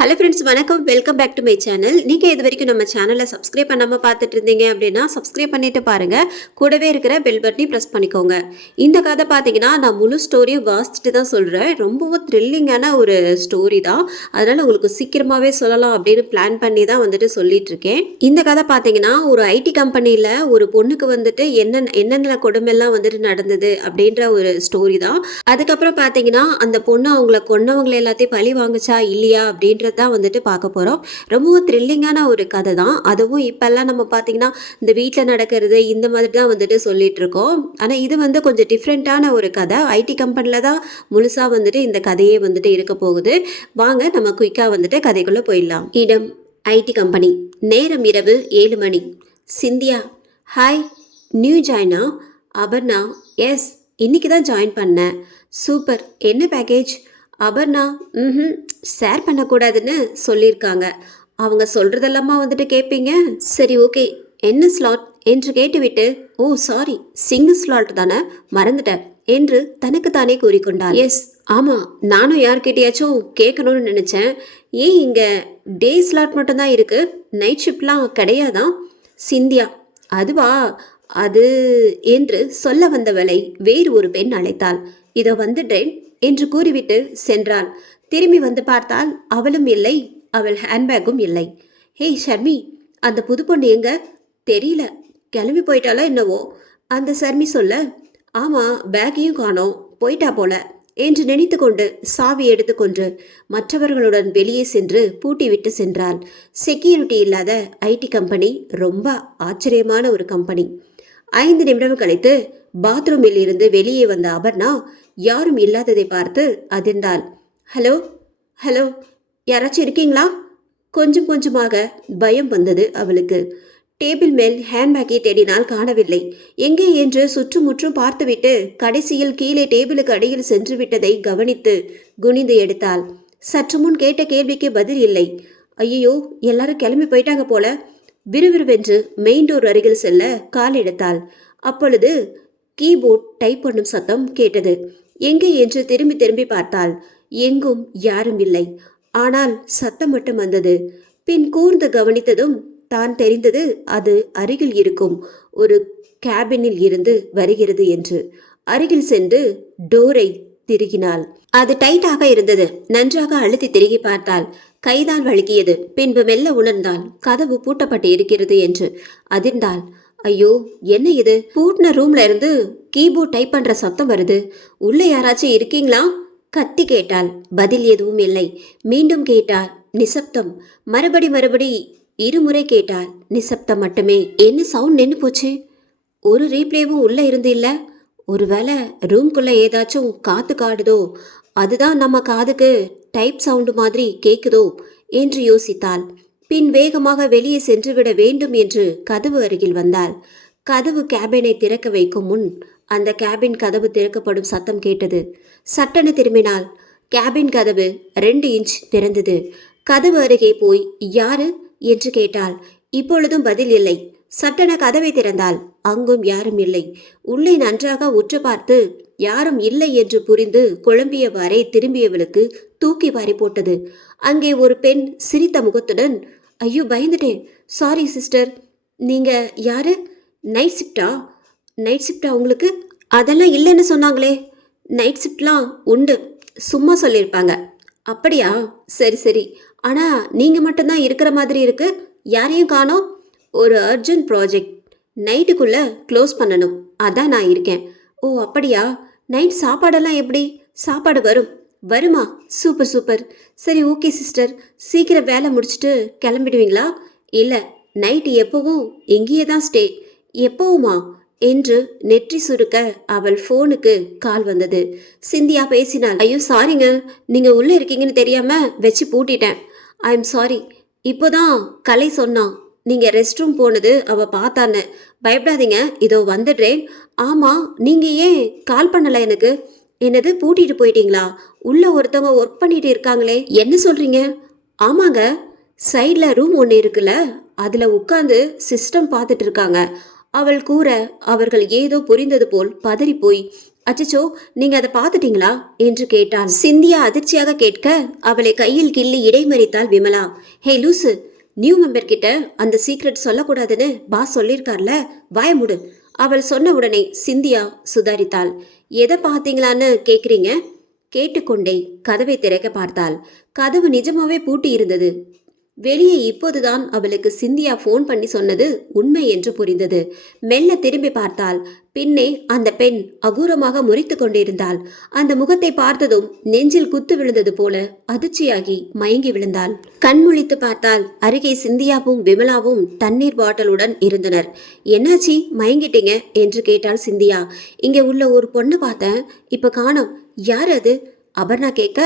Hello friends, வணக்கம். Welcome back to my channel. நீங்கள் இது வரைக்கும் நம்ம சேனலை சப்ஸ்கிரைப் பண்ணாமல் பார்த்துட்டு இருந்தீங்க அப்படின்னா சப்ஸ்கிரைப் பண்ணிட்டு பாருங்கள். கூடவே இருக்கிற பெல் பட்டனையும் ப்ரெஸ் பண்ணிக்கோங்க. இந்த கதை பார்த்தீங்கன்னா நான் முழு ஸ்டோரியும் வாசிச்சுட்டு தான் சொல்கிறேன். ரொம்பவும் த்ரில்லிங்கான ஒரு ஸ்டோரி தான். அதனால் உங்களுக்கு சீக்கிரமாகவே சொல்லலாம் அப்படின்னு பிளான் பண்ணி தான் வந்துட்டு சொல்லிட்டு இருக்கேன். இந்த கதை பார்த்தீங்கன்னா ஒரு ஐடி கம்பெனியில் ஒரு பொண்ணுக்கு வந்துட்டு என்னென்ன கொடுமையெல்லாம் வந்துட்டு நடந்தது அப்படின்ற ஒரு ஸ்டோரி தான். அதுக்கப்புறம் பார்த்தீங்கன்னா அந்த பொண்ணு அவங்கள கொன்னவங்களை எல்லாத்தையும் பழி வாங்குச்சா இல்லையா அப்படின்ற தான் வந்துட்டு பார்க்க போகிறோம். ரொம்பவும் த்ரில்லிங்கான ஒரு கதை தான். அதுவும் இப்போல்லாம் நம்ம பார்த்தீங்கன்னா இந்த வீட்டில் நடக்கிறது இந்த மாதிரி தான் வந்துட்டு சொல்லிட்டு இருக்கோம். ஆனால் இது வந்து கொஞ்சம் டிஃப்ரெண்ட்டான ஒரு கதை. ஐடி கம்பெனியில் தான் முழுசாக வந்துட்டு இந்த கதையே வந்துட்டு இருக்க போகுது. வாங்க நம்ம குயிக்காக வந்துட்டு கதைக்குள்ளே போயிடலாம். இடம் ஐடி கம்பெனி. நேரம் இரவு 7 மணி. சிந்தியா: ஹாய், நியூ ஜாயினா? அபர்ணா: எஸ், இன்னைக்கு தான் ஜாயின் பண்ணேன். சூப்பர், என்ன பேக்கேஜ்? அபர்ணா: ஷேர் பண்ணக்கூடாதுன்னு சொல்லியிருக்காங்க. அவங்க சொல்கிறதெல்லாமா வந்துட்டு கேட்பீங்க? சரி, ஓகே, என்ன ஸ்லாட் என்று கேட்டுவிட்டு, ஓ சாரி, சிங்கிள் ஸ்லாட் தானே, மறந்துட்டேன் என்று தனக்கு தானே கூறிக்கொண்டார். எஸ், ஆமாம், நானும் யார்கிட்டயாச்சும் கேட்கணும்னு நினச்சேன். ஏன் இங்கே டே ஸ்லாட் மட்டும்தான் இருக்குது, நைட் ஷிஃப்ட்லாம் கிடையாதான்? சிந்தியா: அதுவா, அது என்று சொல்ல வந்தவளை வேறு ஒரு பெண் அழைத்தாள். இதோ வந்துடுறேன் என்று கூறிவிட்டு சென்றாள். திரும்பி வந்து பார்த்தால் அவளும் இல்லை, அவள் ஹேண்ட்பேக்கும் இல்லை. ஹேய் ஷர்மி, அந்த புது பொண்ணு எங்க? தெரியல, கிளம்பி போயிட்டாலா என்னவோ? அந்த ஷர்மி சொல்ல, ஆமாம், பேக்கையும் காணோம், போயிட்டா போல என்று நினைத்து கொண்டு சாவி எடுத்துக்கொண்டு மற்றவர்களுடன் வெளியே சென்று பூட்டிவிட்டு சென்றாள். செக்யூரிட்டி இல்லாத ஐடி கம்பெனி ரொம்ப ஆச்சரியமான ஒரு கம்பெனி. 5 நிமிடம் கழித்து பாத்ரூமில் இருந்து வெளியே வந்த அபர்ணா யாரும் இல்லாததை பார்த்து அதிர்ந்தாள். ஹலோ ஹலோ, யாராச்சும் இருக்கீங்களா? கொஞ்சம் கொஞ்சமாக பயம் வந்தது அவளுக்கு. டேபிள் மேல் ஹேண்ட்பேக்கை தேடினால் காணவில்லை. எங்கே என்று சுற்றுமுற்றும் பார்த்துவிட்டு கடைசியில் கீழே டேபிளுக்கு அடியில் சென்று விட்டதை கவனித்து குனிந்து எடுத்தாள். சற்று முன் கேட்ட கேள்விக்கு பதில் இல்லை. ஐயோ, எல்லாரும் கிளம்பி போயிட்டாங்க போல. விறுவிறுவென்று மெயின் டோர் அருகில் செல்ல கால் எடுத்தாள். அப்பொழுது கீபோர்ட் டைப் பண்ணும் சத்தம் கேட்டது. எங்கே என்று திரும்பி திரும்பி பார்த்தாள். எங்கும் யாரும் இல்லை. ஆனால் சத்தம் மட்டும் வந்தது. பின் கூர்ந்து கவனித்ததும் தான் தெரிந்தது அது அருகில் இருக்கும் ஒரு கேபினில் இருந்து வருகிறது என்று. அருகில் சென்று டோரை திருகினாள். அது டைட்டாக இருந்தது. நன்றாக அழுத்தி திருகி பார்த்தாள். கைதான் வழுக்கியது. பின்பு மெல்ல உணர்ந்தாள் கதவு பூட்டப்பட்டு இருக்கிறது என்று. அதிர்ந்தாள். ஐயோ, என்ன இது? பூட்டின ரூம்ல இருந்து கீபோர்ட் டைப் பண்ற சத்தம் வருது. உள்ள யாராச்சும் இருக்கீங்களா? கத்தி கேட்டாள். பதில் எதுவும் இல்லை. மீண்டும் கேட்டாள். நிசப்தம். மறுபடி இருமுறை கேட்டாள். நிசப்தம் மட்டுமே. என்ன சவுண்ட் நின்று போச்சு? ஒரு ரீப்ளேவும் உள்ள இருந்து இல்ல. ஒருவேளை ரூம்குள்ள ஏதாச்சும் காத்து காடுதோ, அதுதான் நம்ம காதுக்கு டைப் சவுண்டு மாதிரி கேக்குதோ என்று யோசித்தாள். பின் வேகமாக வெளியே சென்றுவிட வேண்டும் என்று கதவு அருகில் வந்தாள். கதவு கேபினை திறக்க வைக்கும் முன் அந்த கேபின் கதவு திறக்கப்படும் சத்தம் கேட்டது. சட்டென திரும்பினாள். கேபின் கதவு 2 இன்ச் திறந்தது. கதவு அருகே போய் யாரு என்று கேட்டாள். இப்பொழுதும் பதில் இல்லை. சட்டென கதவை திறந்தாள். அங்கும் யாரும் இல்லை. உள்ளே நன்றாக உற்று பார்த்து யாரும் இல்லை என்று புரிந்து குழம்பியவாறே திரும்பியவளுக்கு தூக்கி வாரி போட்டது. அங்கே ஒரு பெண் சிரித்த முகத்துடன், ஐயோ பயந்துட்டேன், சாரி சிஸ்டர், நீங்க யாரு? நைட் ஷிஃப்டா உங்களுக்கு? அதெல்லாம் இல்லைன்னு சொன்னாங்களே. நைட் ஷிஃப்ட்லாம் உண்டு, சும்மா சொல்லியிருப்பாங்க. அப்படியா? சரி சரி, ஆனால் நீங்கள் மட்டும்தான் இருக்கிற மாதிரி இருக்கு. யாரையும் காணோம். ஒரு அர்ஜென்ட் ப்ராஜெக்ட், நைட்டுக்குள்ளே க்ளோஸ் பண்ணணும், அதான் நான் இருக்கேன். ஓ அப்படியா? நைட் சாப்பாடெல்லாம் எப்படி? சாப்பாடு வருமா? Super super. சரி, ஓகே சிஸ்டர், சீக்கிரம் வேலை முடிச்சுட்டு கிளம்பிடுவீங்களா? இல்லை, நைட்டு எப்போவும் இங்கேயே தான் ஸ்டே. எப்போவுமா என்று நெற்றி சுருக்க அவள் ஃபோனுக்கு கால் வந்தது. சிந்தியா பேசினாள். ஐயோ சாரிங்க, நீங்கள் உள்ளே இருக்கீங்கன்னு தெரியாமல் வச்சு பூட்டிட்டேன். I am sorry. இப்போதான் கலை சொன்னான் நீங்கள் ரெஸ்ட் ரூம் போனது அவள் பார்த்தான்னு. பயப்படாதீங்க, இதோ வந்துடுறேன். ஆமாம், நீங்கள் ஏன் கால் பண்ணலை எனக்கு? என்னது, பூட்டிட்டு போயிட்டீங்களா? உள்ள ஒருத்தவங்க ஒர்க் பண்ணிட்டு இருக்காங்களே. என்ன சொல்கிறீங்க? ஆமாங்க, சைடில் ரூம் ஒன்று இருக்குல்ல, அதில் உட்காந்து சிஸ்டம் பார்த்துட்டு இருக்காங்க. அவள் கூற அவர்கள் ஏதோ புரிந்தது போல் பதறி போய் அச்சச்சோ, நீங்க அதை பார்த்துட்டீங்களா என்று கேட்டாள். சிந்தியா அதிர்ச்சியாக கேட்க அவளை கையில் கிள்ளி இடைமறித்தாள் விமலா. ஹே லூசு, நியூ மெம்பர் கிட்ட அந்த சீக்ரெட் சொல்லக்கூடாதுன்னு பாஸ் சொல்லியிருக்கார்ல, வாய மூடு. அவள் சொன்ன உடனே சிந்தியா சுதாரித்தாள். எதை பார்த்தீங்களான்னு கேட்குறீங்க? கேட்டுக்கொண்டே கதவை திறக்க பார்த்தாள். கதவு நிஜமாவே பூட்டி இருந்தது. வெளியே இப்போதுதான் அவளுக்கு சிந்தியா ஃபோன் பண்ணி சொன்னது உண்மை என்று புரிந்தது. மெல்ல திரும்பி பார்த்தாள். பின்னே அந்த பெண் அகூரமாக முறைத்து கொண்டிருந்தாள். அந்த முகத்தை பார்த்ததும் நெஞ்சில் குத்து விழுந்தது போல அதிர்ச்சியாகி மயங்கி விழுந்தாள். கண்முழித்து பார்த்தால் அருகே சிந்தியாவும் விமலாவும் தண்ணீர் பாட்டிலுடன் இருந்தனர். என்னாச்சி, மயங்கிட்டீங்க என்று கேட்டாள் சிந்தியா. இங்கே உள்ள ஒரு பொண்ணு பார்த்தேன், இப்ப காணோம். யார் அது? அபர்ணா கேட்க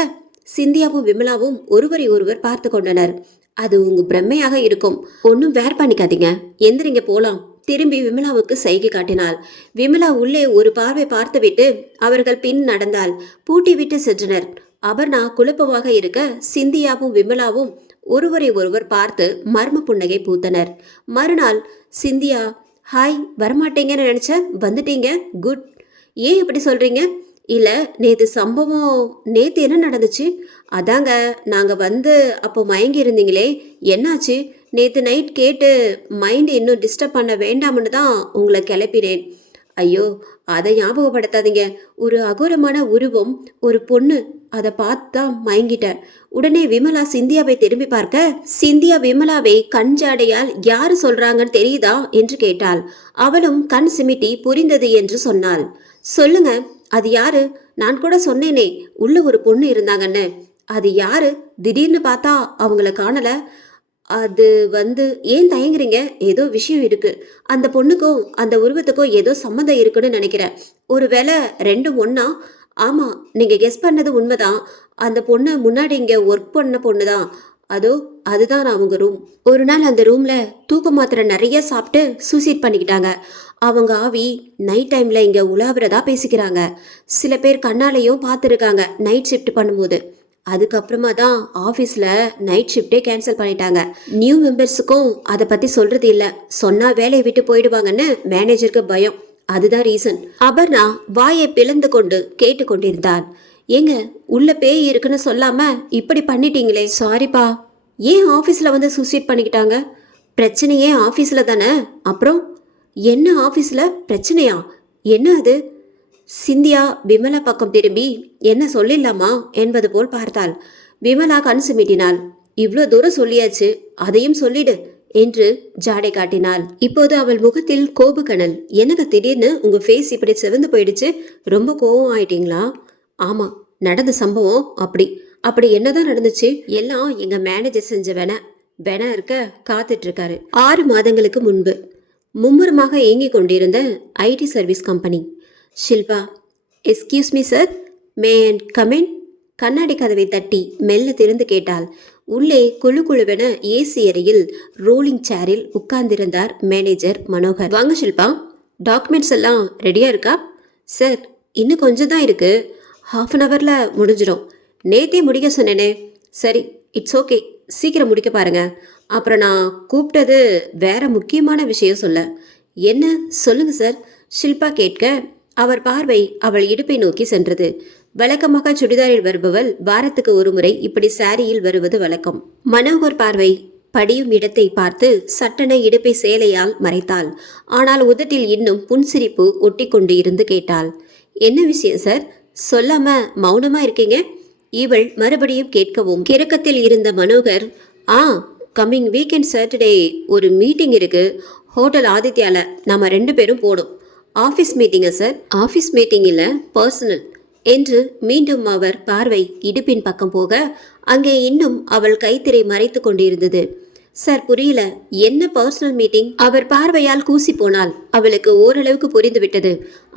சிந்தியாவும் விமலாவும் ஒருவரை ஒருவர் பார்த்து கொண்டனர். அது உங்க பிரம்மையாக இருக்கும், ஒன்றும் வேர் பண்ணிக்காதீங்க, எந்திரிங்க போலாம். திரும்பி விமலாவுக்கு சைகை காட்டினாள். விமலா உள்ளே ஒரு பார்வை பார்த்துவிட்டு அவர்கள் பின் நடந்தாள். பூட்டி விட்டு சென்றனர். அபர்ணா குழப்பமாக இருக்க சிந்தியாவும் விமலாவும் ஒருவரை ஒருவர் பார்த்து மர்ம புன்னகை பூத்தனர். மறுநாள் சிந்தியா, ஹாய், வரமாட்டீங்கன்னு நினைச்சேன், வந்துட்டீங்க, குட். ஏன் இப்படி சொல்றீங்க? இல்லை, நேற்று சம்பவம், நேற்று என்ன நடந்துச்சு? அதாங்க, நாங்கள் வந்து அப்போ மயங்கி இருந்தீங்களே, என்னாச்சு? நேற்று நைட் கேட்டு மைண்டு இன்னும் டிஸ்டர்ப் பண்ண வேண்டாம்னு தான் உங்களை கிளப்பினேன். ஐயோ, அதை ஞாபகப்படுத்தாதீங்க. ஒரு அகோரமான உருவம், ஒரு பொண்ணு, அதை பார்த்து தான் மயங்கிட்டேன். உடனே விமலா சிந்தியாவை திரும்பி பார்க்க சிந்தியா விமலாவை கண் ஜாடையால் யாரு சொல்றாங்கன்னு தெரியுதா என்று கேட்டாள். அவளும் கண் சிமிட்டி புரிந்தது என்று சொன்னாள். சொல்லுங்க, அது யாரு? நான் கூட சொன்னேனே உள்ள ஒரு பொண்ணு இருந்தாங்கன்னு. அது யாரு? திடீர்னு பார்த்தா அவங்கள காணல. அது வந்து, ஏன் தயங்குறீங்க? ஏதோ விஷயம் இருக்கு. அந்த பொண்ணுக்கும் அந்த உருவத்துக்கும் ஏதோ சம்மந்தம் இருக்குன்னு நினைக்கிறேன். ஒருவேளை ரெண்டும் ஒன்னா? ஆமா, நீங்க கெஸ் பண்ணது உண்மைதான். அந்த பொண்ணு முன்னாடி இங்க ஒர்க் பண்ண பொண்ணு தான். அதோ அதுதான் அவங்க ரூம். ஒரு நாள் அந்த ரூம்ல தூக்க மாத்திரை நிறைய சாப்பிட்டு சூசைட் பண்ணிக்கிட்டாங்க. அவங்க ஆவி நைட் டைம்ல இங்க உலாவுறதா பேசிக்கிறாங்க. சில பேர் கண்ணாலையும் பார்த்துருக்காங்க நைட் ஷிஃப்ட் பண்ணும்போது. அதுக்கப்புறமா தான் ஆஃபீஸில் நைட் ஷிஃப்டே கேன்சல் பண்ணிட்டாங்க. நியூ மெம்பர்ஸுக்கும் அதை பற்றி சொல்கிறது இல்லை, சொன்னால் வேலையை விட்டு போயிடுவாங்கன்னு மேனேஜருக்கு பயம். அதுதான் ரீசன். அபர்ணா வாயை பிளந்து கொண்டு கேட்டுக்கொண்டிருந்தாள். ஏங்க, உள்ள பேய் இருக்குன்னு சொல்லாமல் இப்படி பண்ணிட்டீங்களே, சாரிப்பா. ஏன் ஆஃபீஸில் வந்து சூசைட் பண்ணிக்கிட்டாங்க? பிரச்சனையே ஆஃபீஸில் தானே. அப்புறம் என்ன ஆஃபீஸில் பிரச்சனையா? என்ன அது? சிந்தியா விமலா பக்கம் திரும்பி என்ன சொல்லிடலாமா என்பது போல் பார்த்தாள். விமலா கண் சிமிட்டினாள். இவ்வளோ தூரம் சொல்லியாச்சு, அதையும் சொல்லிடு என்று ஜாடை காட்டினாள். இப்போது அவள் முகத்தில் கோபக்கணல். எனக்கு திடீர்னு உங்க ஃபேஸ் இப்படி செவந்து போயிடுச்சு, ரொம்ப கோபம் ஆயிட்டீங்களா? ஆமா, நடந்த சம்பவம் அப்படி. அப்படி என்னதான் நடந்துச்சு? எல்லாம் எங்க மேனேஜர் செஞ்ச வேணா இருக்க காத்துட்டு இருக்காரு. 6 மாதங்களுக்கு முன்பு மும்முரமாக இயங்கிக் கொண்டிருந்த ID service company. Shilpa, excuse me sir, May and comment? கண்ணாடி கதவை தட்டி மெல்ல திறந்து கேட்டாள். உள்ளே குழு குழுவென ஏசி அறையில் ரோலிங் சேரில் உட்கார்ந்திருந்தார் மேனேஜர் மனோகர். வாங்க ஷில்பா, டாக்குமெண்ட்ஸ் எல்லாம் ரெடியாக இருக்கா? சார், இன்னும் கொஞ்சம் தான் இருக்குது, ½ அன் ஹவரில் முடிஞ்சிடும். நேற்றே முடிக்க சொன்னேனே. சரி, இட்ஸ் ஓகே, சீக்கிரம் முடிக்க பாருங்க. அப்புறம் நான் கூப்பிட்டது வேற முக்கியமான விஷயம் சொல்ல. என்ன சொல்லுங்க சார்? ஷில்பா கேட்க அவர் பார்வை அவள் இடுப்பை நோக்கி சென்றது. வழக்கமாக சுடிதாரில் வருபவள் வாரத்துக்கு ஒரு முறை இப்படி சாரியில் வருவது வழக்கம். மனோகர் பார்வை படியும் இடத்தை பார்த்து சட்டென இடுப்பை சேலையால் மறைத்தாள். ஆனால் உதட்டில் இன்னும் புன்சிரிப்பு ஒட்டி கொண்டு இருந்து கேட்டாள். என்ன விஷயம் சார்? சொல்லாம மௌனமா இருக்கீங்க? இவள் மறுபடியும் கேட்கவும் கிறக்கத்தில் இருந்த மனோகர், கம்மிங் வீக்கெண்ட் சாட்டர்டே ஒரு மீட்டிங் இருக்கு ஹோட்டல் ஆதித்யால, நம்ம 2 பேரும் போடும். ஆஃபீஸ் மீட்டிங்கா சார்? ஆஃபீஸ் மீட்டிங் இல்லை, பர்சனல் என்று மீண்டும் அவர் பார்வை இடுப்பின் பக்கம் போக அங்கே இன்னும் அவள் கைத்திரை மறைத்து கொண்டிருந்தது. சார், புரியல, என்ன பர்சனல் மீட்டிங்? அவர் பார்வையால் கூசி போனாள். அவளுக்கு ஓரளவுக்கு புரிந்துவிட்டது.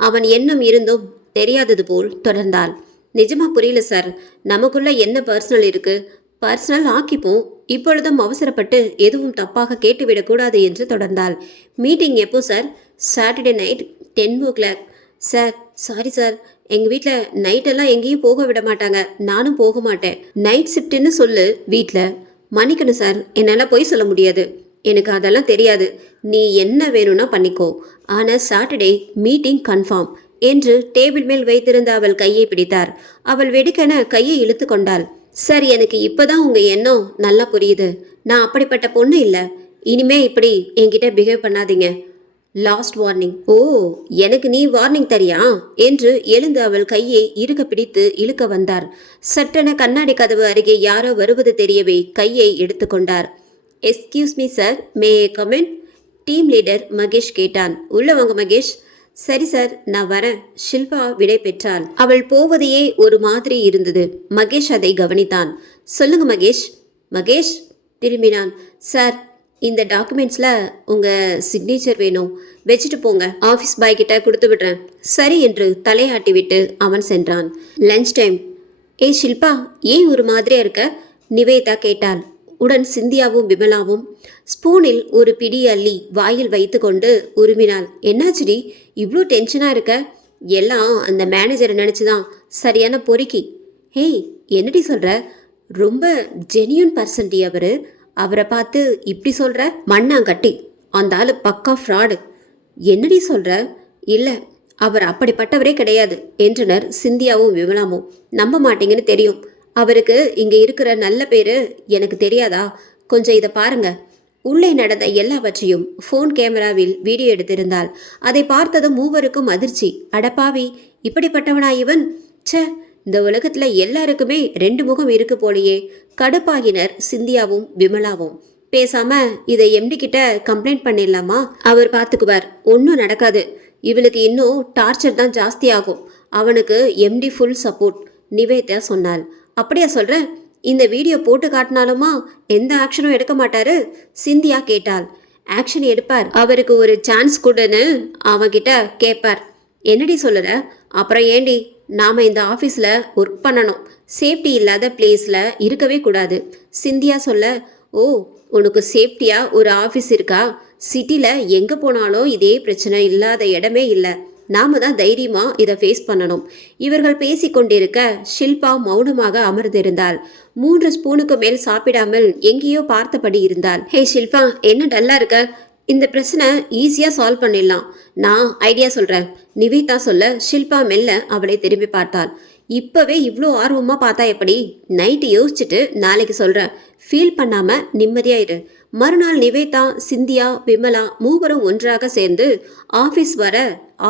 அவன் எண்ணம் இருந்தும் தெரியாதது போல் தொடர்ந்தாள். நிஜமா புரியல சார், நமக்குள்ள என்ன பர்சனல் இருக்கு? பர்சனல் ஆக்கிப்போம். இப்பொழுதும் அவசரப்பட்டு எதுவும் தப்பாக கேட்டுவிடக்கூடாது என்று தொடர்ந்தாள். மீட்டிங் எப்போ sir? Saturday night 10 o'clock. Sir, sorry sir, எங்கள் வீட்டில் நைட்டெல்லாம் எங்கேயும் போக விட மாட்டாங்க, நானும் போக மாட்டேன். நைட் ஷிஃப்ட்டுன்னு சொல்லு வீட்டில். மன்னிக்கணும் சார், என்னால் போய் சொல்ல முடியாது, எனக்கு அதெல்லாம் தெரியாது. நீ என்ன வேணும்னா பண்ணிக்கோ, ஆனால் சாட்டர்டே மீட்டிங் கன்ஃபார்ம். என்று டேபிள் மேல் வைத்திருந்த அவள் கையை பிடித்தார். அவள் வெடுக்கென கையை இழுத்து கொண்டாள். சார், எனக்கு இப்பதான் உங்க எண்ணம் நல்லா புரியுது. நான் அப்படிப்பட்ட பொண்ணு இல்லை. இனிமே இப்படி என்கிட்ட பிஹேவ் பண்ணாதீங்க. Last warning. ஓ, எனக்கு நீ வார்னிங் தரியா என்று எழுந்து அவள் கையை இறுக பிடித்து இழுக்க வந்தார். சட்டென கண்ணாடி கதவு அருகே யாரோ வருவது தெரியவே கையை எடுத்துக்கொண்டார். எஸ்கியூஸ் மீ சார், மே கமெண்ட்? டீம் லீடர் மகேஷ் கேட்டான். உள்ள வாங்க மகேஷ். சரி சார், நான் வரேன். ஷில்பா விடை பெற்றாள். அவள் போவதையே ஒரு மாதிரி இருந்தது. மகேஷ் அதை கவனித்தான். சொல்லுங்க மகேஷ். மகேஷ் திரும்பினான். சார், இந்த டாக்குமெண்ட்ஸில் உங்கள் சிக்னேச்சர் வேணும். வச்சுட்டு போங்க. ஆஃபீஸ் பாய் கிட்ட கொடுத்து விடுறேன். சரி என்று தலையாட்டி விட்டு அவன் சென்றான். Lunch time. ஏய் ஷில்பா, ஏன் ஒரு மாதிரியா இருக்க? நிவேதா கேட்டாள். உடன் சிந்தியாவும் விமலாவும் ஸ்பூனில் ஒரு பிடி அள்ளி வாயில் வைத்து கொண்டு உருமினாள். என்னாச்சுடி, இவ்வளோ டென்ஷனாக இருக்க? எல்லாம் அந்த மேனேஜரை நினச்சிதான். சரியான பொறுக்கி. ஹேய், என்னடி சொல்கிற? ரொம்ப ஜென்யூன் பர்சன்டி அவர். அவரை பார்த்து இப்படி சொல்கிற? மண்ணாங்கட்டி. அந்த ஆள் பக்கா ஃப்ராடு. என்னடி சொல்கிற? இல்லை, அவர் அப்படிப்பட்டவரே கிடையாது என்றனர் சிந்தியாவும் விமலாவும். நம்ப மாட்டீங்கன்னு தெரியும். அவருக்கு இங்கே இருக்கிற நல்ல பேர் எனக்கு தெரியாதா? கொஞ்சம் இதை பாருங்க. உள்ளே நடந்த எல்லாவற்றையும் ஃபோன் கேமராவில் வீடியோ எடுத்திருந்தாள். அதை பார்த்ததும் மூவருக்கும் அதிர்ச்சி. அடப்பாவி, இப்படிப்பட்டவனா இவன்? ச்சே, இந்த உலகத்தில் எல்லாருக்குமே ரெண்டு முகம் இருக்கு போலையே. கடுப்பாகினர் சிந்தியாவும் விமலாவும். பேசாம இதை எம்டி கிட்ட கம்ப்ளைண்ட் பண்ணிடலாமா? அவர் பார்த்துக்குவார். ஒன்றும் நடக்காது. இவளுக்கு இன்னும் டார்ச்சர் தான் ஜாஸ்தி ஆகும். அவனுக்கு எம்டி ஃபுல் சப்போர்ட். நிவேதா சொன்னாள். அப்படியா சொல்ற? இந்த வீடியோ போட்டு காட்டினாலுமா எந்த ஆக்ஷனும் எடுக்க மாட்டாரு? சிந்தியா கேட்டாள். ஆக்ஷன் எடுப்பார். அவருக்கு ஒரு சான்ஸ் கொடுன்னு அவன்கிட்ட கேட்பார். என்னடி சொல்லுற? அப்புறம் ஏண்டி, நாம் இந்த ஆஃபீஸில் ஒர்க் பண்ணணும். சேஃப்டி இல்லாத பிளேஸில் இருக்கவே கூடாது. சிந்தியா சொல்ல, ஓ, உனக்கு சேஃப்டியாக ஒரு ஆஃபீஸ் இருக்கா? சிட்டியில் எங்கே போனாலும் இதே பிரச்சனை இல்லாத இடமே இல்லை. நாம தான் தைரியமாக இதை ஃபேஸ் பண்ணணும். இவர்கள் பேசிக்கொண்டிருக்க ஷில்பா மௌனமாக அமர்ந்திருந்தாள். 3 ஸ்பூனுக்கு மேல் சாப்பிடாமல் எங்கேயோ பார்த்தபடி இருந்தாள். ஹே ஷில்பா, என்ன டல்லா இருக்க? இந்த பிரச்சனை ஈஸியாக சால்வ் பண்ணிடலாம். நான் ஐடியா சொல்கிறேன். நிவேதா சொல்ல ஷில்பா மெல்ல அவளை திரும்பி பார்த்தாள். இப்போவே இவ்வளோ ஆர்வமாக பார்த்தா எப்படி? நைட்டு யோசிச்சுட்டு நாளைக்கு சொல்கிறேன். ஃபீல் பண்ணாமல் நிம்மதியாக இரு. மறுநாள் நிவேதா, சிந்தியா, விமலா மூவரும் ஒன்றாக சேர்ந்து ஆஃபீஸ் வர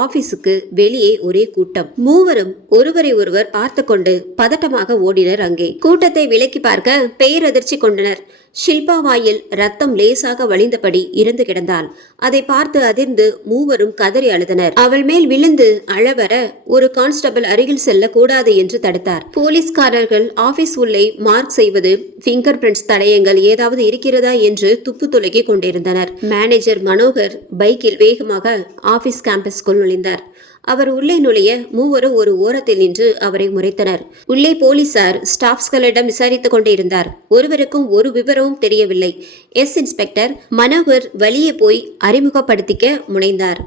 ஆஃபீஸுக்கு வெளியே ஒரே கூட்டம். மூவரும் ஒருவரை ஒருவர் பார்த்து கொண்டு பதட்டமாக ஓடினர். அங்கே கூட்டத்தை விலக்கி பார்க்க பேரதிர்ச்சி கொண்டனர். ஷில்பா வாயில் ரத்தம் லேசாக வழிந்தபடி இறந்து கிடந்தாள். அதை பார்த்து அதிர்ந்து மூவரும் கதறி அழுதனர். அவள் மேல் விழுந்து அழவர ஒரு கான்ஸ்டபிள் அருகில் செல்ல கூடாது என்று தடுத்தார். போலீஸ்காரர்கள் ஆபீஸ் உள்ளே மார்க் செய்வது, பிங்கர் பிரிண்ட்ஸ் தடயங்கள் ஏதாவது இருக்கிறதா என்று துப்பு துலக்கி கொண்டிருந்தனர். மேனேஜர் மனோகர் பைக்கில் வேகமாக ஆபீஸ் கேம்பஸ்க்குள் நுழைந்தார். அவர் உள்ளே நுழைய மூவரும் ஒரு ஓரத்தில் நின்று அவரை முறைத்தனர். உள்ளே போலீசார் ஸ்டாஃப்ஸ்களிடம் விசாரித்துக் கொண்டே இருந்தார். ஒருவருக்கும் ஒரு விவரமும் தெரியவில்லை. எஸ் இன்ஸ்பெக்டர் மனோகர் வெளியே போய் அறிமுகப்படுத்திக்க முனைந்தார்.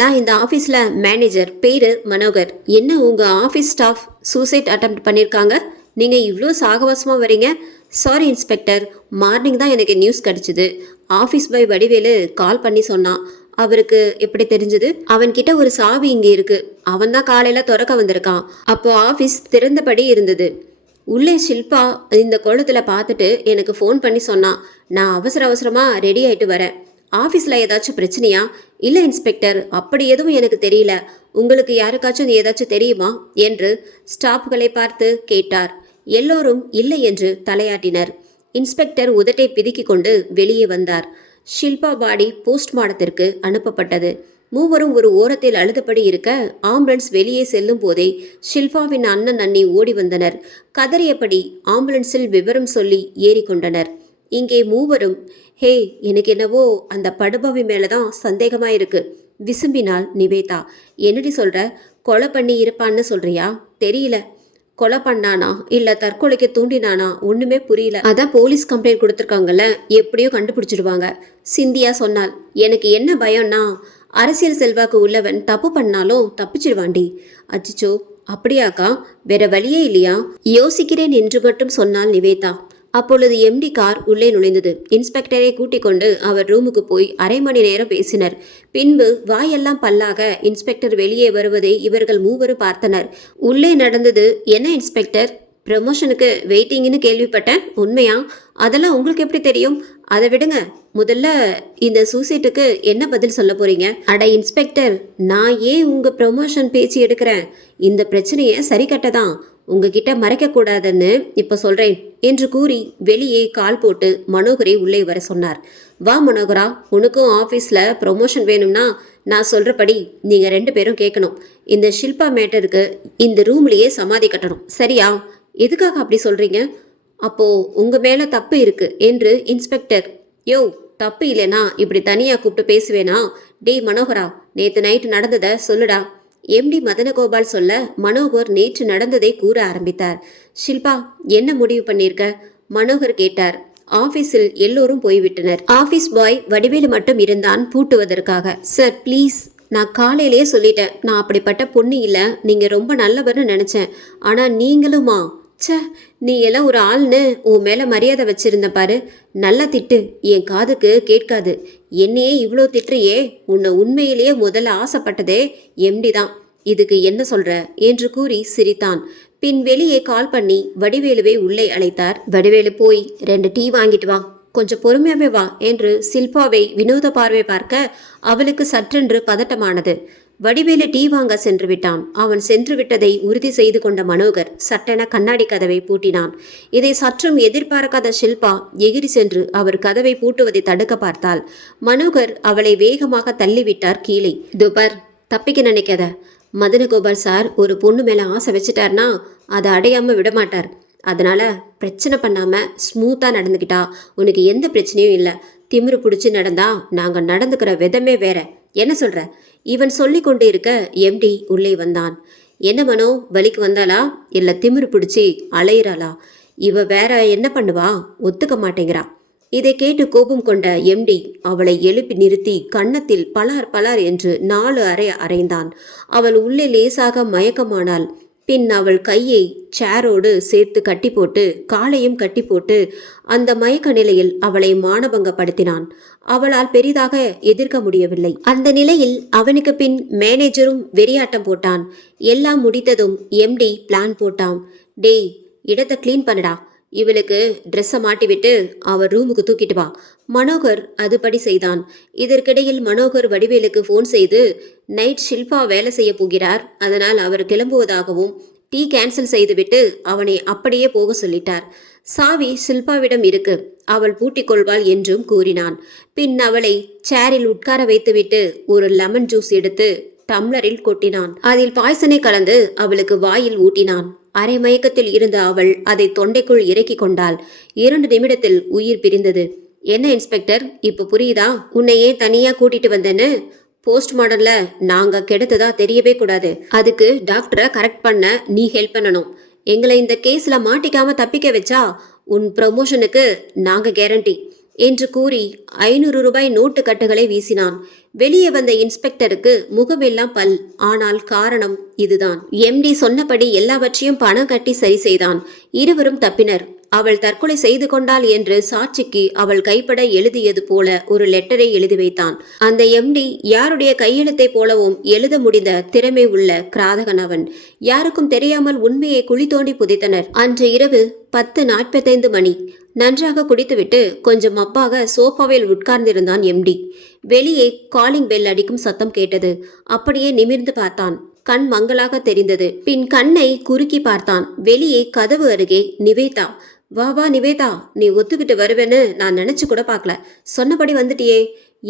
நான் இந்த ஆஃபீஸில் மேனேஜர், பேரு மனோகர். என்ன உங்க ஆஃபீஸ் ஸ்டாஃப் சூசைட் அட்டெம்ப்ட் பண்ணியிருக்காங்க? நீங்கள் இவ்வளோ சாகவாசமாக வரீங்க? சாரி இன்ஸ்பெக்டர், மார்னிங் தான் எனக்கு நியூஸ் கிடச்சிது. ஆஃபீஸ் பாய் வடிவேலு கால் பண்ணி சொன்னான். அவருக்கு எப்படி தெரிஞ்சது? அவன்கிட்ட ஒரு சாவி இங்கே இருக்கு. அவன் தான் காலையில் திறக்க வந்திருக்கான். அப்போ ஆஃபீஸ் திறந்தபடி இருந்தது. உள்ளே ஷில்பா இந்த குளத்தில் பார்த்துட்டு எனக்கு ஃபோன் பண்ணி சொன்னான். நான் அவசரமாக ரெடி ஆகிட்டு வரேன். ஆஃபீஸில் ஏதாச்சும் பிரச்சனையா? இல்லை இன்ஸ்பெக்டர், அப்படி எதுவும் எனக்கு தெரியல. உங்களுக்கு யாருக்காச்சும் ஏதாச்சும் தெரியுமா என்று ஸ்டாஃப்களை பார்த்து கேட்டார். எல்லோரும் இல்லை என்று தலையாட்டினர். இன்ஸ்பெக்டர் உதட்டை பிதுக்கிக் கொண்டு வெளியே வந்தார். ஷில்பா பாடி போஸ்ட்மார்ட்டத்திற்கு அனுப்பப்பட்டது. மூவரும் ஒரு ஓரத்தில் அழுதபடி இருக்க ஆம்புலன்ஸ் வெளியே செல்லும் போதே ஷில்பாவின் அண்ணன் அண்ணி ஓடி வந்தனர். கதறியபடி ஆம்புலன்ஸில் விவரம் சொல்லி ஏறிக்கொண்டனர். இங்கே மூவரும், ஹே, எனக்கு என்னவோ அந்த படுபாவி மேலதான் சந்தேகமா இருக்கு, விசும்பினாள் நிவேதா. என்னடி சொல்ற? கொலை பண்ணி இருப்பான்னு சொல்றியா? தெரியல. கொலை பண்ணானா இல்லை தற்கொலைக்கு தூண்டினானா ஒன்றுமே புரியல. அதான் போலீஸ் கம்ப்ளைண்ட் கொடுத்துருக்காங்கல்ல, எப்படியோ கண்டுபிடிச்சிடுவாங்க. சிந்தியா சொன்னாள். எனக்கு என்ன பயம்னா, அரசியல் செல்வாக்கு உள்ளவன் தப்பு பண்ணாலும் தப்பிச்சிடுவாண்டி. அச்சிச்சோ, அப்படியாக்கா? வேற வழியே இல்லையா? யோசிக்கிறேன் என்று மட்டும் சொன்னாள் நிவேதா. அப்பொழுது எம்டி கார் உள்ளே நுழைந்தது. இன்ஸ்பெக்டரை கூட்டிக் கொண்டு அவர் ரூமுக்கு போய் அரை மணி நேரம் பேசினர். பின்பு வாயெல்லாம் பல்லாக இன்ஸ்பெக்டர் வெளியே வருவதை இவர்கள் மூவரும் பார்த்தனர். உள்ளே நடந்தது என்ன இன்ஸ்பெக்டர்? ப்ரமோஷனுக்கு வெயிட்டிங்னு கேள்விப்பட்டேன், உண்மையா? அதெல்லாம் உங்களுக்கு எப்படி தெரியும்? அதை விடுங்க, முதல்ல இந்த சூசைட்டுக்கு என்ன பதில் சொல்ல போறீங்க? அட இன்ஸ்பெக்டர், நான் ஏன் உங்க ப்ரமோஷன் பேச்சு எடுக்கிறேன்? இந்த பிரச்சனையை சரி கட்டதான் உங்ககிட்ட மறைக்கக்கூடாதுன்னு இப்போ சொல்கிறேன் என்று கூறி வெளியே கால் போட்டு மனோகரை உள்ளே வர சொன்னார். வா மனோகரா, உனக்கும் ஆஃபீஸில் ப்ரொமோஷன் வேணும்னா நான் சொல்கிறபடி நீங்கள் 2 பேரும் கேட்கணும். இந்த ஷில்பா மேட்டருக்கு இந்த ரூம்லேயே சமாதி கட்டணும், சரியா? எதுக்காக அப்படி சொல்கிறீங்க? அப்போது உங்கள் மேலே தப்பு இருக்குது என்று இன்ஸ்பெக்டர். யோ, தப்பு இல்லைனா இப்படி தனியாக கூப்பிட்டு பேசுவேனா? டேய் மனோகரா, நேற்று நைட்டு நடந்ததை சொல்லுடா. எம்டி மதனகோபால் சொல்ல மனோகர் நேற்று நடந்ததை கூற ஆரம்பித்தார். ஷில்பா, என்ன முடிவு பண்ணியிருக்க? மனோகர் கேட்டார். ஆஃபீஸில் எல்லோரும் போய்விட்டனர். ஆஃபீஸ் பாய் வடிவேலு மட்டும் இருந்தான் பூட்டுவதற்காக. சார் ப்ளீஸ், நான் காலையிலேயே சொல்லிட்டேன், நான் அப்படிப்பட்ட பொண்ணு இல்லை, நீங்கள் ரொம்ப நல்லவர்னு நினச்சேன். ஆனால் நீங்களுமா? ச்சே, நீ எல்லாம் ஒரு ஆள்னு உன் மேலே மரியாதை வச்சிருந்த பாரு. நல்லா திட்டு, என் காதுக்கு கேட்காது. என்னையே இவ்வளோ திட்டுறியே, உன்னை உண்மையிலேயே முதல்ல ஆசைப்பட்டதே எம்டி தான். இதுக்கு என்ன சொல்ற என்று கூறி சிரித்தான். பின் வெளியே கால் பண்ணி வடிவேலுவை உள்ளே அழைத்தார். வடிவேலு போய் 2 டீ வாங்கிட்டு வா, கொஞ்சம் பொறுமையாவே வா என்று சில்பாவை வினோத பார்வை பார்க்க அவளுக்கு சற்றென்று பதட்டமானது. வடிவேலு டீ வாங்க சென்று விட்டான். அவன் சென்று விட்டதை உறுதி செய்து கொண்ட மனோகர் சட்டென கண்ணாடி கதவை பூட்டினான். இதை சற்றும் எதிர்பார்க்காத ஷில்பா எகிரி சென்று அவர் கதவை பூட்டுவதை தடுக்க பார்த்தாள். மனோகர் அவளை வேகமாக தள்ளிவிட்டார் கீழே. துபர், தப்பிக்க நினைக்காத. மதனகோபால் சார் ஒரு பொண்ணு மேலே ஆசை வச்சுட்டார்னா அதை அடையாமல் விடமாட்டார். அதனால பிரச்சனை பண்ணாமல் ஸ்மூத்தாக நடந்துக்கிட்டா உனக்கு எந்த பிரச்சனையும் இல்லை. திமிரு பிடிச்சி நடந்தா நாங்கள் நடந்துக்கிற விதமே வேற. என்ன சொல்ற? இவன் சொல்லி கொண்டு இருக்க எம்டி உள்ளே வந்தான். என்ன மனோ, வலிக்கு வந்தாளா இல்லை திமிரு பிடிச்சி அலையிறாளா? இவ வேற என்ன பண்ணுவா? ஒத்துக்க மாட்டேங்கிறா. இதை கேட்டு கோபம் கொண்ட எம்டி அவளை எழுப்பி நிறுத்தி கன்னத்தில் பலார் பலார் என்று 4 அறை அறைந்தான். அவள் உள்ளே லேசாக மயக்கமானாள். பின் அவள் கையை சேரோடு சேர்த்து கட்டி போட்டு காலையும் கட்டி போட்டு அந்த மயக்க நிலையில் அவளை மானபங்கப்படுத்தினான். அவளால் பெரிதாக எதிர்க்க முடியவில்லை. அந்த நிலையில் அவனுக்கு பின் மேனேஜரும் வெறியாட்டம் போட்டான். எல்லாம் முடித்ததும் எம்டி பிளான் போட்டான். டேய், இடத்தை கிளீன் பண்ணடா, இவளுக்கு ட்ரெஸ்ஸை மாட்டிவிட்டு அவர் ரூமுக்கு தூக்கிட்டு வா. மனோகர் அதுபடி செய்தான். இதற்கிடையில் மனோகர் வடிவேலுக்கு ஃபோன் செய்து நைட் ஷில்பா வேலை செய்ய போகிறார், அதனால் அவர் கிளம்புவதாகவும் டீ கேன்சல் செய்துவிட்டு அவனை அப்படியே போக சொல்லிட்டார். சாவி ஷில்பாவிடம் இருக்கு, அவள் பூட்டிக் கொள்வாள் என்றும் கூறினான். பின் அவளை சேரில் உட்கார வைத்துவிட்டு ஒரு லெமன் ஜூஸ் எடுத்து டம்ளரில் கொட்டினான். அதில் பாய்சனை கலந்து அவளுக்கு வாயில் ஊட்டினான். அரை மயக்கத்தில் இருந்த அவள் அதை தொண்டைக்குள் இறக்கி கொண்டாள். 2 நிமிடத்தில் உயிர் பிரிந்தது. என்ன இன்ஸ்பெக்டர், இப்போ புரியுதா உன்னை ஏன் தனியா கூட்டிட்டு வந்தேன்னு? போஸ்ட்மார்டம்ல நாங்க கெடுத்ததா தெரியவே கூடாது. அதுக்கு டாக்டரை கரெக்ட் பண்ண நீ ஹெல்ப் பண்ணணும். எங்களை இந்த கேஸ்ல மாட்டிக்காம தப்பிக்க வச்சா உன் ப்ரமோஷனுக்கு நாங்க கேரண்டி என்று கூறி 500 ரூபாய் நோட்டு கட்டுகளை வீசினான். வெளியே வந்த இன்ஸ்பெக்டருக்கு முகமெல்லாம் பல். ஆனால் காரணம் இதுதான். எம்டி சொன்னபடி எல்லாவற்றையும் பணம் கட்டி சரி செய்தான். இருவரும் தப்பினர். அவள் தற்கொலை செய்து கொண்டாள் என்று சாட்சிக்கு அவள் கைப்பட எழுதியது போல ஒரு லெட்டரை எழுதி வைத்தான். அந்த எம்டி யாருடைய கையெழுத்தை போலவும் எழுத முடிந்த திறமை உள்ள கிராதகன் அவன். யாருக்கும் தெரியாமல் உண்மையை குழி தோண்டி புதைத்தனர். அன்று இரவு 10:45 மணி. நன்றாக குடித்துவிட்டு கொஞ்சம் அப்பாக சோஃபாவில் உட்கார்ந்திருந்தான் எம்டி. வெளியே காலிங் பெல் அடிக்கும் சத்தம் கேட்டது. அப்படியே நிமிர்ந்து பார்த்தான். கண் மங்களாக தெரிந்தது. பின் கண்ணை குறுக்கி பார்த்தான். வெளியே கதவு அருகே நிவேதா. வா வா நிவேதா, நீ ஒத்துக்கிட்டு வருவேன்னு நான் நினைச்சு கூட பார்க்கல. சொன்னபடி வந்துட்டியே.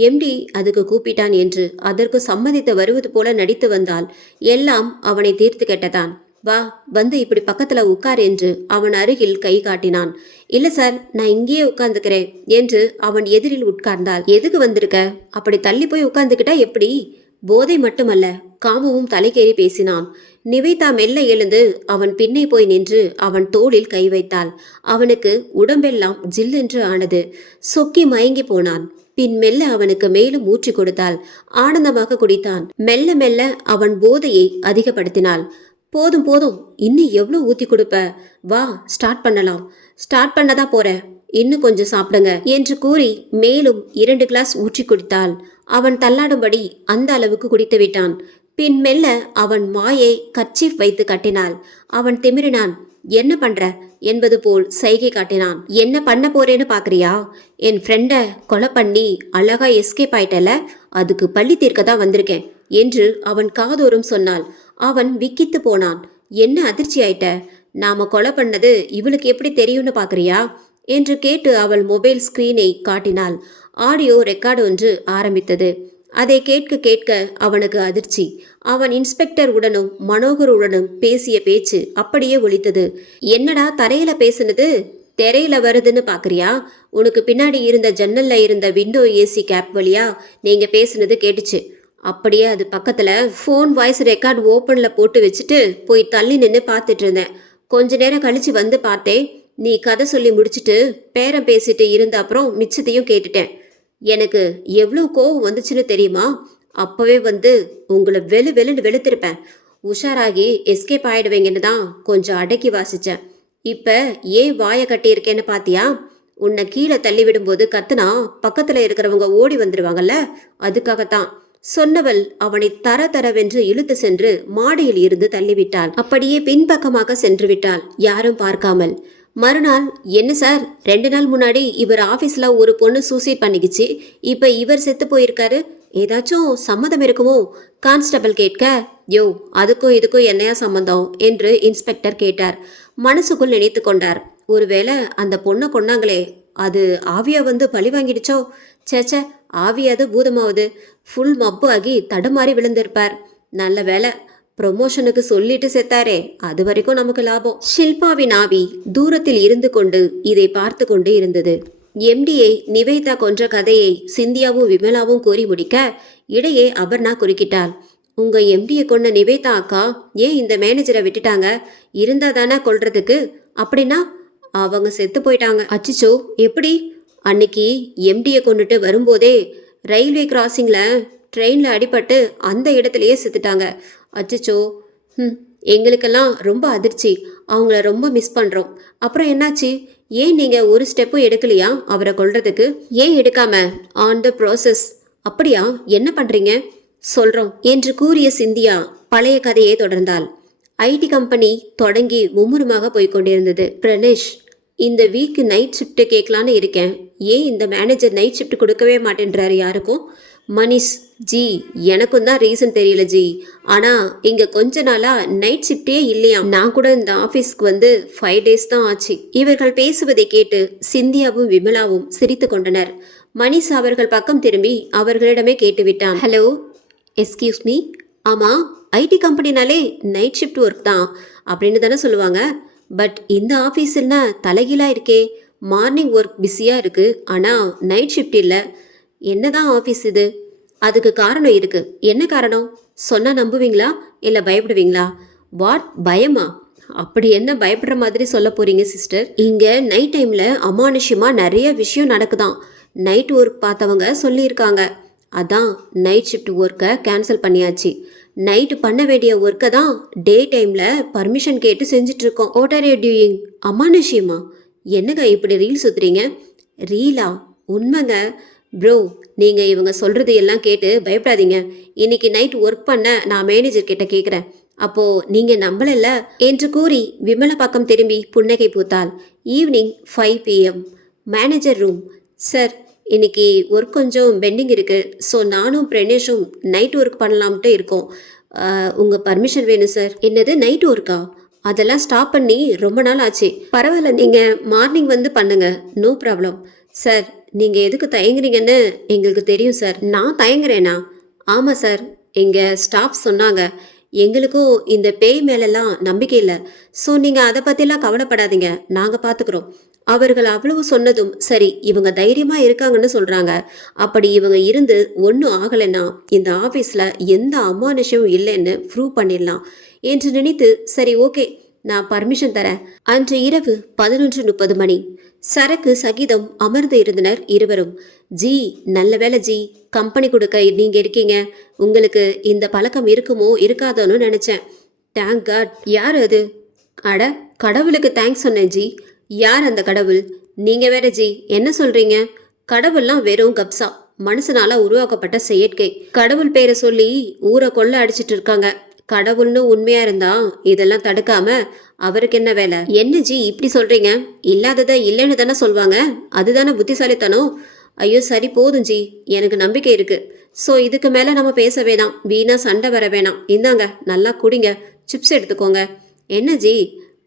எம்டி அதுக்கு கூப்பிட்டான் என்று அதற்கு சம்மதித்து வருவது போல நடித்து வந்தால் எல்லாம் அவனை தீர்த்து கெட்டதான். வா, வந்து இப்படி பக்கத்துல உட்கார் என்று அவன் அருகில் கை காட்டினான். இல்ல சார், நான் இங்கேயே உட்கார்ந்துக்கிறேன் என்று அவன் எதிரில் உட்கார்ந்தாள். எதுக்கு வந்திருக்க? அப்படி தள்ளி போய் உட்கார்ந்துக்கிட்டா எப்படி? போதை மட்டுமல்ல, காமமும் தலைக்கேறி பேசினான். நிவேதா மெல்ல எழுந்து அவன் பின்னே போய் நின்று அவன் தோளில் கை வைத்தாள். அவனுக்கு உடம்பெல்லாம் ஜில்லென்று ஆனது. சொக்கி மயங்கி போனான். பின் மெல்ல அவனுக்கு மேலும் ஊற்றி கொடுத்தாள். ஆனந்தமாக குடித்தான். மெல்ல மெல்ல அவன் போதையை அதிகப்படுத்தினாள். போதும் போதும், இன்னும் எவ்வளோ ஊற்றி கொடுப்ப? வா ஸ்டார்ட் பண்ணலாம். ஸ்டார்ட் பண்ணதா போறேன், இன்னும் கொஞ்சம் சாப்பிடுங்க என்று கூறி மேலும் 2 கிளாஸ் ஊற்றி குடித்தாள். அவன் தள்ளாடும்படி அந்த அளவுக்கு குடித்து விட்டான். பின் மெல்ல அவன் வாயை கர்ச்சீஃப் வைத்து கட்டினாள். அவன் திமிரினான். என்ன பண்ற என்பது போல் சைகை காட்டினான். என்ன பண்ண போறேன்னு பாக்குறியா? என் ஃப்ரெண்டை கொலை பண்ணி அழகா எஸ்கேப் ஆயிட்டல, அதுக்கு பள்ளி தீர்க்க தான் வந்திருக்கேன் என்று அவன் காதோறும் சொன்னாள். அவன் விக்கித்து போனான். என்ன அதிர்ச்சி ஆயிட்ட? நாம கொலை பண்ணது இவளுக்கு எப்படி தெரியும்னு பாக்குறியா என்று கேட்டு அவள் மொபைல் ஸ்கிரீனை காட்டினாள். ஆடியோ ரெக்கார்டு ஒன்று ஆரம்பித்தது. அதை கேட்க கேட்க அவனுக்கு அதிர்ச்சி. அவன் இன்ஸ்பெக்டர் உடனும் மனோகருடனும் பேசிய பேச்சு அப்படியே ஒலித்தது. என்னடா தரையில பேசுனது திரையில வருதுன்னு பாக்குறியா? உனக்கு பின்னாடி இருந்த ஜன்னல்ல இருந்த விண்டோ ஏசி கேப் வழியா நீங்க பேசுனது கேட்டுச்சு. அப்படியே அது பக்கத்துல ஃபோன் வாய்ஸ் ரெக்கார்ட் ஓப்பன்ல போட்டு வச்சுட்டு போய் தள்ளி நின்று பார்த்துட்டு இருந்தேன். கொஞ்ச நேரம் கழிச்சு வந்து பார்த்தேன், நீ கதை சொல்லி முடிச்சுட்டு பேரம் பேசிட்டு இருந்த அப்புறம் மிச்சத்தையும் கேட்டுட்டேன். எனக்கு எவ்வளோ கோவம் வந்துச்சுன்னு தெரியுமா? அப்போவே வந்து உங்களை வெளுன்னு வெளுத்திருப்பேன். உஷாராகி எஸ்கேப் ஆகிடுவீங்கன்னு தான் கொஞ்சம் அடக்கி வாசித்தேன். இப்போ ஏன் வாயை கட்டியிருக்கேன்னு பார்த்தியா? உன்னை கீழே தள்ளி விடும்போது கத்துனா பக்கத்தில் இருக்கிறவங்க ஓடி வந்துடுவாங்கல்ல, அதுக்காகத்தான் சொன்னவள் அவனை தரதரவென்று இழுத்து சென்று மாடியில் இருந்து தள்ளிவிட்டாள். அப்படியே பின்பக்கமாக சென்று விட்டாள், யாரும் பார்க்காமல். மறுநாள், என்ன சார், 2 நாள் முன்னாடி இவர் ஆஃபீஸில் ஒரு பொண்ணு சூசைட் பண்ணிக்கிச்சு, இப்போ இவர் செத்து போயிருக்காரு, ஏதாச்சும் சம்மதம் இருக்குமோ? கான்ஸ்டபிள் கேட்க, யோ அதுக்கும் இதுக்கும் என்னையா சம்மந்தம் என்று இன்ஸ்பெக்டர் கேட்டார். மனசுக்குள் நினைத்து கொண்டார், ஒருவேளை அந்த பொண்ணை கொன்னாங்களே அது ஆவியா வந்து பழி வாங்கிடுச்சோ? சேச்ச, ஆவியாது பூதமாவது ஃபுல் மப்பு ஆகி தடுமாறி விழுந்திருப்பார். நல்ல வேலை ப்ரொமோஷனுக்கு சொல்லிட்டு செத்தாரே, அது வரைக்கும் நமக்கு லாபம். ஷில்பாவின் ஆவி தூரத்தில் இருந்து கொண்டு இதை பார்த்து கொண்டு இருந்தது. எம்டியை நிவேதா கொன்ற கதையை சிந்தியாவும் விமலாவும் கூறி முடிக்க இடையே அபர்ணா குறுக்கிட்டாள். உங்க எம்டியை கொண்ட நிவேதா அக்கா ஏன் இந்த மேனேஜரை விட்டுட்டாங்க? இருந்தா தானே கொல்றதுக்கு. அப்படின்னா அவங்க செத்து போயிட்டாங்க. அச்சிச்சோ, எப்படி? அன்னைக்கு எம்டியை கொண்டுட்டு வரும்போதே ரயில்வே கிராசிங்கில் ட்ரெயினில் அடிபட்டு அந்த இடத்துலையே செத்துட்டாங்க. அச்சச்சோ, எங்களுக்கெல்லாம் ரொம்ப அதிர்ச்சி. அவங்கள ரொம்ப மிஸ் பண்ணுறோம். அப்புறம் என்னாச்சு? ஏன் நீங்கள் ஒரு ஸ்டெப்பும் எடுக்கலையா அவரை கொல்றதுக்கு? ஏன் எடுக்காம ஆன் த ப்ராசஸ்? அப்படியா, என்ன பண்ணுறீங்க? சொல்கிறோம் என்று கூறிய சிந்தியா பழைய கதையை தொடர்ந்தாள். ஐடி கம்பெனி தொடங்கி மும்முரமாக போய்கொண்டிருந்தது. பிரணேஷ், இந்த வீக் நைட் ஷிஃப்ட்டு கேட்கலான்னு இருக்கேன். ஏன் இந்த மேனேஜர் நைட் ஷிஃப்ட் கொடுக்கவே மாட்டேன்றாரு யாருக்கும்? மனிஷ், ஜி எனக்கும் தான் ரீசன் தெரியல ஜி, ஆனால் இங்கே கொஞ்ச நாளாக நைட் ஷிஃப்டே இல்லையா. நான் கூட இந்த ஆஃபீஸ்க்கு வந்து 5 days தான் ஆச்சு. இவர்கள் பேசுவதை கேட்டு சிந்தியாவும் விமலாவும் சிரித்து கொண்டனர். மனிஷ் அவர்கள் பக்கம் திரும்பி அவர்களிடமே கேட்டுவிட்டான். ஹலோ, எஸ்கியூஸ் மீ, ஆமாம் ஐடி கம்பெனினாலே நைட் ஷிஃப்ட் ஒர்க் தான் அப்படின்னு தானே சொல்லுவாங்க. பட் இந்த ஆஃபீஸ்னா தலைகீழாக இருக்கே. மார்னிங் ஒர்க் பிஸியாக இருக்குது, ஆனால் நைட் ஷிஃப்ட் இல்லை. என்னதான் ஆஃபீஸ் இது? அதுக்கு காரணம் இருக்குது. என்ன காரணம் சொன்னால் நம்புவீங்களா இல்லை பயப்படுவீங்களா? வாட், பயமா? அப்படி என்ன பயப்படுற மாதிரி சொல்ல போகிறீங்க சிஸ்டர்? இங்கே நைட் டைமில் அமானுஷ்யமாக நிறைய விஷயம் நடக்குதான். நைட் ஒர்க் பார்த்தவங்க சொல்லியிருக்காங்க. அதான் நைட் ஷிஃப்ட் ஒர்க்கை கேன்சல் பண்ணியாச்சு. நைட்டு பண்ண வேண்டிய ஒர்க்கை தான் டே டைமில் பர்மிஷன் கேட்டு செஞ்சிட்ருக்கோம். What are you doing? அமானுஷ்யமா? என்னங்க இப்படி ரீல் சுற்றுறீங்க? ரீலா? உண்மைங்க ப்ரோ, நீங்கள் இவங்க சொல்கிறது எல்லாம் கேட்டு பயப்படாதீங்க. இன்னைக்கு நைட் ஒர்க் பண்ண நான் மேனேஜர் கிட்ட கேட்குறேன், அப்போது நீங்கள் நம்பலைல்ல என்று கூறி விமல பக்கம் திரும்பி புன்னகை பூத்தாள். Evening 5 PM, manager room. Sir, இன்னைக்கு ஒர்க் கொஞ்சம் பெண்டிங் இருக்குது. ஸோ நானும் பிரணேஷும் நைட் ஒர்க் பண்ணலாம்ட்டு இருக்கோம். உங்கள் பர்மிஷன் வேணும் சார். என்னது நைட் ஒர்க்கா? அதெல்லாம் ஸ்டாப் பண்ணி ரொம்ப நாள் ஆச்சு. பரவாயில்ல, நீங்கள் மார்னிங் வந்து பண்ணுங்கள், நோ ப்ராப்ளம். சார், நீங்கள் எதுக்கு தயங்குறீங்கன்னு எங்களுக்கு தெரியும் சார். நான் தயங்குறேனா? ஆமாம் சார், எங்கள் ஸ்டாஃப் சொன்னாங்க. எங்களுக்கும் இந்த பேய் மேலெல்லாம் நம்பிக்கை இல்லை. ஸோ நீங்கள் அதை பற்றிலாம் கவலைப்படாதீங்க, நாங்கள் பார்த்துக்குறோம். அவர்கள் அவ்வளவு சொன்னதும் சரி, இவங்க தைரியமாக இருக்காங்கன்னு சொல்கிறாங்க. அப்படி இவங்க இருந்து ஒன்றும் ஆகலைன்னா இந்த ஆஃபீஸில் எந்த அமானுஷமும் இல்லைன்னு ப்ரூவ் பண்ணிடலாம் என்று நினைத்து, சரி ஓகே நான் பர்மிஷன் தரேன். அன்று இரவு 11:30 மணி. சரக்கு சகிதம் அமர்ந்து இருந்தனர் இருவரும். ஜி, நல்ல வேலை ஜி, கம்பெனி கொடுக்க நீங்கள் இருக்கீங்க. உங்களுக்கு இந்த பழக்கம் இருக்குமோ இருக்காதோன்னு நினச்சேன். Thank God. யார் அது? அட, கடவுளுக்கு தேங்க்ஸ் சொன்னேன் ஜி. யார் அந்த கடவுள்? நீங்க வேற ஜி, என்ன சொல்றீங்க? கடவுள்லாம் வெறும் கப்சா, மனுஷனால உருவாக்கப்பட்ட செயற்கை. கடவுள் பேரை சொல்லி ஊரை கொள்ள அடிச்சிட்டு இருக்காங்க. கடவுள்னு உண்மையா இருந்தா இதெல்லாம் தடுக்காம அவருக்கு என்ன வேலை? என்ன ஜி இப்படி சொல்றீங்க? இல்லாததை இல்லைன்னு தானே சொல்வாங்க. அதுதானே புத்திசாலித்தனம். ஐயோ சரி போதும் ஜி, எனக்கு நம்பிக்கை இருக்கு. ஸோ இதுக்கு மேலே நம்ம பேச வேணாம், வீணா சண்டை வர வேணாம். இந்தாங்க நல்லா குடிங்க, சிப்ஸ் எடுத்துக்கோங்க. என்ன ஜி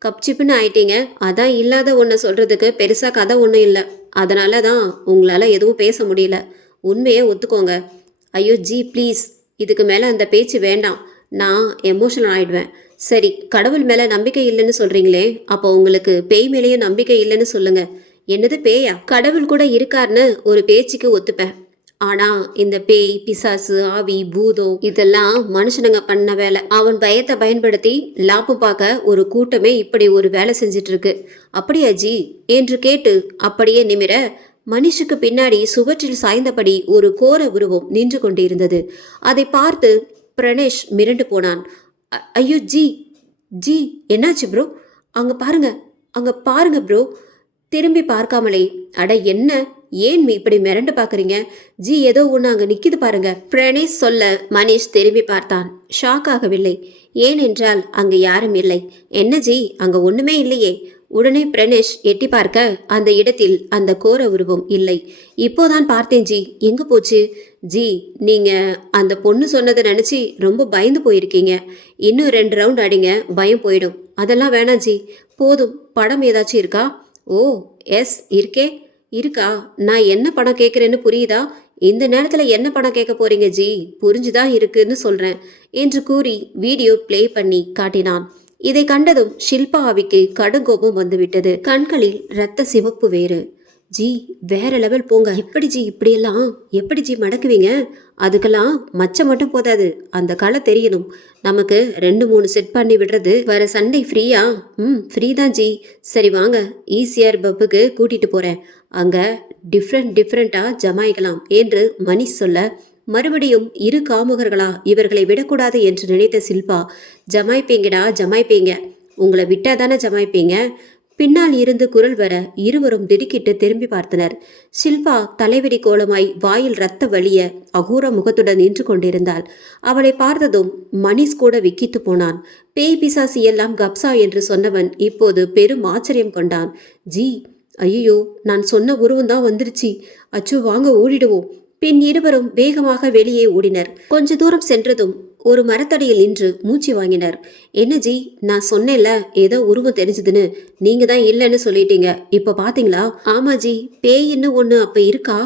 கப் சிப்புன்னு ஆயிட்டீங்க? அதான் இல்லாத ஒன்றை சொல்றதுக்கு பெருசாக கதை ஒன்றும் இல்லை. அதனால தான் உங்களால் எதுவும் பேச முடியல. உண்மையை ஒத்துக்கோங்க. ஐயோ ஜி ப்ளீஸ், இதுக்கு மேலே அந்த பேச்சு வேண்டாம். நான் எமோஷனல் ஆயிடுவேன். சரி, கடவுள் மேலே நம்பிக்கை இல்லைன்னு சொல்கிறீங்களே, அப்போ உங்களுக்கு பேய் மேலேயும் நம்பிக்கை இல்லைன்னு சொல்லுங்க. என்னது பேயா? கடவுள் கூட இருக்காருன்னு ஒரு பேச்சுக்கு ஒத்துப்பேன். ஆனால் இந்த பேய், பிசாசு, ஆவி, பூதம் இதெல்லாம் மனுஷனுங்க பண்ண வேலை. அவன் பயத்தை பயன்படுத்தி லாபம் பார்க்க ஒரு கூட்டமே இப்படி ஒரு வேலை செஞ்சிட்டு இருக்கு. அப்படியா ஜி என்று கேட்டு அப்படியே நிமிர மனிஷுக்கு பின்னாடி சுவற்றில் சாய்ந்தபடி ஒரு கோர உருவம் நின்று கொண்டிருந்தது. அதை பார்த்து பிரணேஷ் மிரண்டு போனான். ஐயோ ஜி, ஜி என்னாச்சு ப்ரோ? அங்கே பாருங்க ப்ரோ. திரும்பி பார்க்காமலே, அட என்ன, ஏன் இப்படி மிரண்டு பார்க்குறீங்க? ஜி ஏதோ ஒன்று அங்கே நிற்கிது பாருங்க. பிரணேஷ் சொல்ல மனிஷ் திரும்பி பார்த்தான். ஷாக் ஆகவில்லை. ஏனென்றால் அங்கே யாரும் இல்லை. என்ன ஜி, அங்கே ஒன்றுமே இல்லையே. உடனே பிரணேஷ் எட்டி பார்க்க அந்த இடத்தில் அந்த கோர உருவம் இல்லை. இப்போதான் பார்த்தேன் ஜி. எங்கே போச்சு? ஜி நீங்கள் அந்த பொண்ணு சொன்னதை நினச்சி ரொம்ப பயந்து போயிருக்கீங்க. இன்னும் 2 ரவுண்ட் அடிங்க, பயம் போயிடும். அதெல்லாம் வேணாம் ஜி, போதும். படம் ஏதாச்சும் இருக்கா? ஓ எஸ் இருக்கே. இருக்கா? நான் என்ன படம் கேட்குறேன்னு புரியுதா? இந்த நேரத்தில் என்ன படம் கேட்க போறீங்க ஜி? புரிஞ்சுதான் இருக்குன்னு சொல்கிறேன் என்று கூறி வீடியோ ப்ளே பண்ணி காட்டினான். இதை கண்டதும் ஷில்பாவிக்கு கடுங்கோபம் வந்துவிட்டது. கண்களில் இரத்த சிவப்பு வேறு. ஜி வேற லெவல் போங்க. எப்படி ஜி இப்படியெல்லாம் எப்படி ஜி மடக்குவீங்க? அதுக்கெல்லாம் மச்சம் மட்டும் போதாது, அந்த களை தெரியணும். நமக்கு 2-3 செட் பண்ணி விடுறது. வர சண்டே ஃப்ரீயா? ஃப்ரீ தான் ஜி. சரி வாங்க, ஈசிஆர் பப்புக்கு கூட்டிட்டு போறேன். அங்கே டிஃப்ரெண்ட்டாக ஜமாய்க்கலாம் என்று மனிஷ் சொல்ல, மறுபடியும் 2 காமுகர்களா இவர்களை விடக்கூடாது என்று நினைத்த ஷில்பா, ஜமாய்ப்பீங்க, உங்களை விட்டா தானே ஜமாய்ப்பீங்க. பின்னால் இருந்து குரல் வர இருவரும் திடுக்கிட்டு திரும்பி பார்த்தனர். ஷில்பா தலைவெடி கோலமாய் வாயில் ரத்த வலிய அகூர முகத்துடன் நின்று கொண்டிருந்தாள். அவளை பார்த்ததும் மனிஷ் கூட விக்கித்து போனான். பேய் பிசாசி எல்லாம் கப்சா என்று சொன்னவன் இப்போது பெரும் ஆச்சரியம் கொண்டான். ஜி ஐயோ, நான் சொன்ன உருவம் தான் வந்துருச்சு. அச்சு வாங்க ஓடிடுவோம். பின் இருவரும் வேகமாக வெளியே ஓடினர். கொஞ்ச தூரம் சென்றதும் ஒரு மரத்தடியில் நின்று மூச்சு வாங்கினர். என்ன ஜி, நான் சொன்னேன்ல ஏதோ உருவம் தெரிஞ்சதுன்னு, நீங்க தான் இல்லைன்னு சொல்லிட்டீங்க. இப்போ பாத்தீங்களா? ஆமா ஜி, பேயின்னு ஒன்று அப்போ இருக்கா?